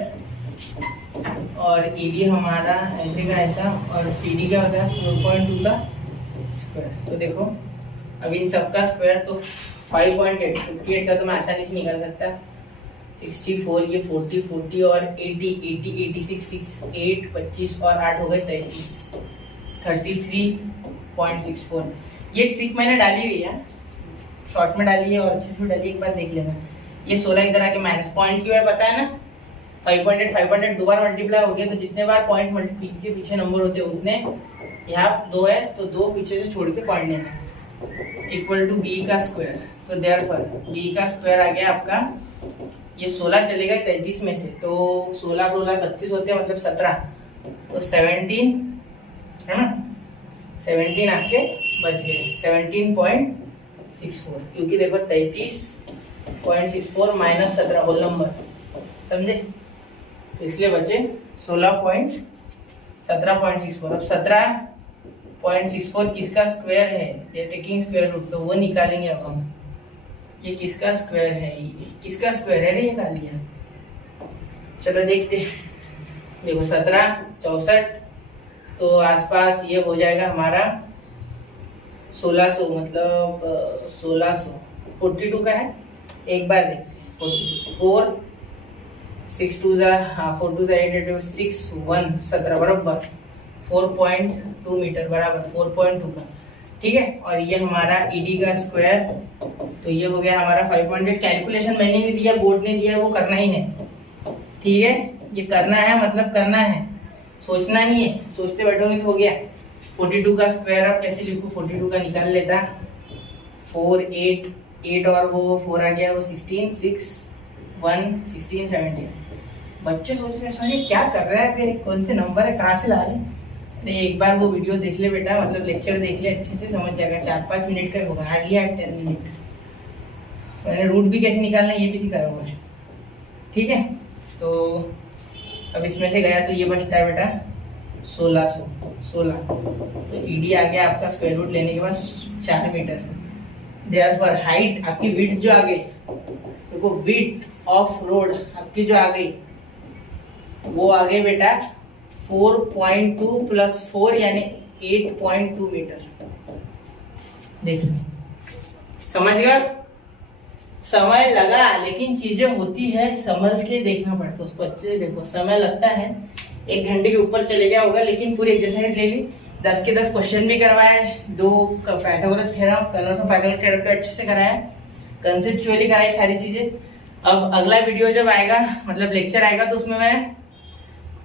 और ED हमारा ऐसे का ऐसा, और CD क्या होता है 4.2 का स्क्वायर। तो देखो अब इन सब का स्क्वायर, तो 5.8 58 का तो मैं आसानी से निकाल सकता, 64, ये 40 और 80 86 6 8 25 और 8 हो गए 33.64। ये ट्रिक मैंने डाली हुई है, शॉर्ट में डाली है और अच्छे से डाली, एक बार देख लेना। ये 16 इधर आके माइनस पॉइंट क्यों है पता है ना, 5.8 दो बार मल्टीप्लाई हो गया, तो जितने बार पॉइंट के पीछे नंबर होते हैं उतने, यहाँ 2 है तो 2 पीछे से छोड़ के पॉइंट लेना, इक्वल टू बी का स्क्वायर, तो देयरफॉर बी का स्क्वायर आ गया आपका, ये 16 चलेगा 33 में से, तो 16 32 होते हैं, मतलब 17, तो 17 है ना, 17 आपके बच गए 17.64, क्योंकि देखो 33.64 माइनस 17 होल नंबर, समझे, तो इसलिए बचे 17.64। अब 17.64 किसका स्क्वायर है, ये टेकिंग स्क्वायर रूट, तो वो निकालेंगे अब हम, ये किसका स्क्वायर है, किसका स्क्वायर है, ये निकाल लिया। चलो देखते हैं, देखो 17 64, तो आसपास ये हो जाएगा हमारा 1600, मतलब 1600 42 का है, एक बार देखते 4 6 2 हाँ 4 2 8 8 6 1 17 बराबर 4.2 मीटर बराबर 4.2 का, ठीक है। और ये हमारा ईडी का स्क्वायर, तो ये हो गया हमारा 5.8। कैलकुलेशन मैंने नहीं दिया, बोर्ड ने दिया, वो करना ही है, ठीक है। ये करना है मतलब करना है, सोचना नहीं है, सोचते बैठोगे तो हो गया। 42 का स्क्वायर अब कैसे लिखूं, 42 का निकाल लेता, 4 8 और वो 4 आ गया, वो 16 6 1 16 17। बच्चे सोच रहे सर ये क्या कर रहा है, कौन से नंबर है, कहाँ से ला रहे। अरे एक बार वो वीडियो देख ले बेटा, मतलब लेक्चर देख ले, अच्छे से समझ जाएगा। 4-5 मिनट का होगा, हार्डली 10 मिनट। मैंने रूट भी कैसे निकालना है ये भी सिखाया हुआ है, ठीक है। तो अब इसमें से गया तो ये बचता है बेटा 1616। तो ईडी आ गया आपका स्क्वायर रूट लेने के बाद 4 मीटर। देयरफॉर हाइट आपकी विड्थ जो आ गई, देखो विड्थ ऑफ रोड आपकी जो आ गई वो आ गई बेटा 4.2 प्लस 4 यानी 8.2 मीटर। देखिए समझ गया, समय लगा लेकिन चीजें होती है, संभल के देखना पड़ता है उसको, अच्छे से देखो। समय लगता है, 1 घंटे के ऊपर चले गया होगा, लेकिन पूरी एक्सरसाइज ले ली, 10 के 10 क्वेश्चन भी करवाए, 2 Pythagoras theorem, colonel's of Pythagoras theorem पे अच्छे से कराया, कंसेप्चुअली कराई सारी चीजें। अब अगला वीडियो जब आएगा, मतलब लेक्चर आएगा, तो उसमें मैं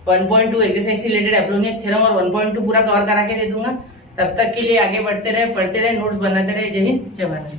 1.2 एक्सरसाइज से रिलेटेड एपोलोनियस थ्योरम और 1.2 पूरा कवर करा के दे दूंगा। तब तक के लिए आगे बढ़ते रहे, पढ़ते रहे, नोट्स बनाते रहे। जय हिंद, जय भारत।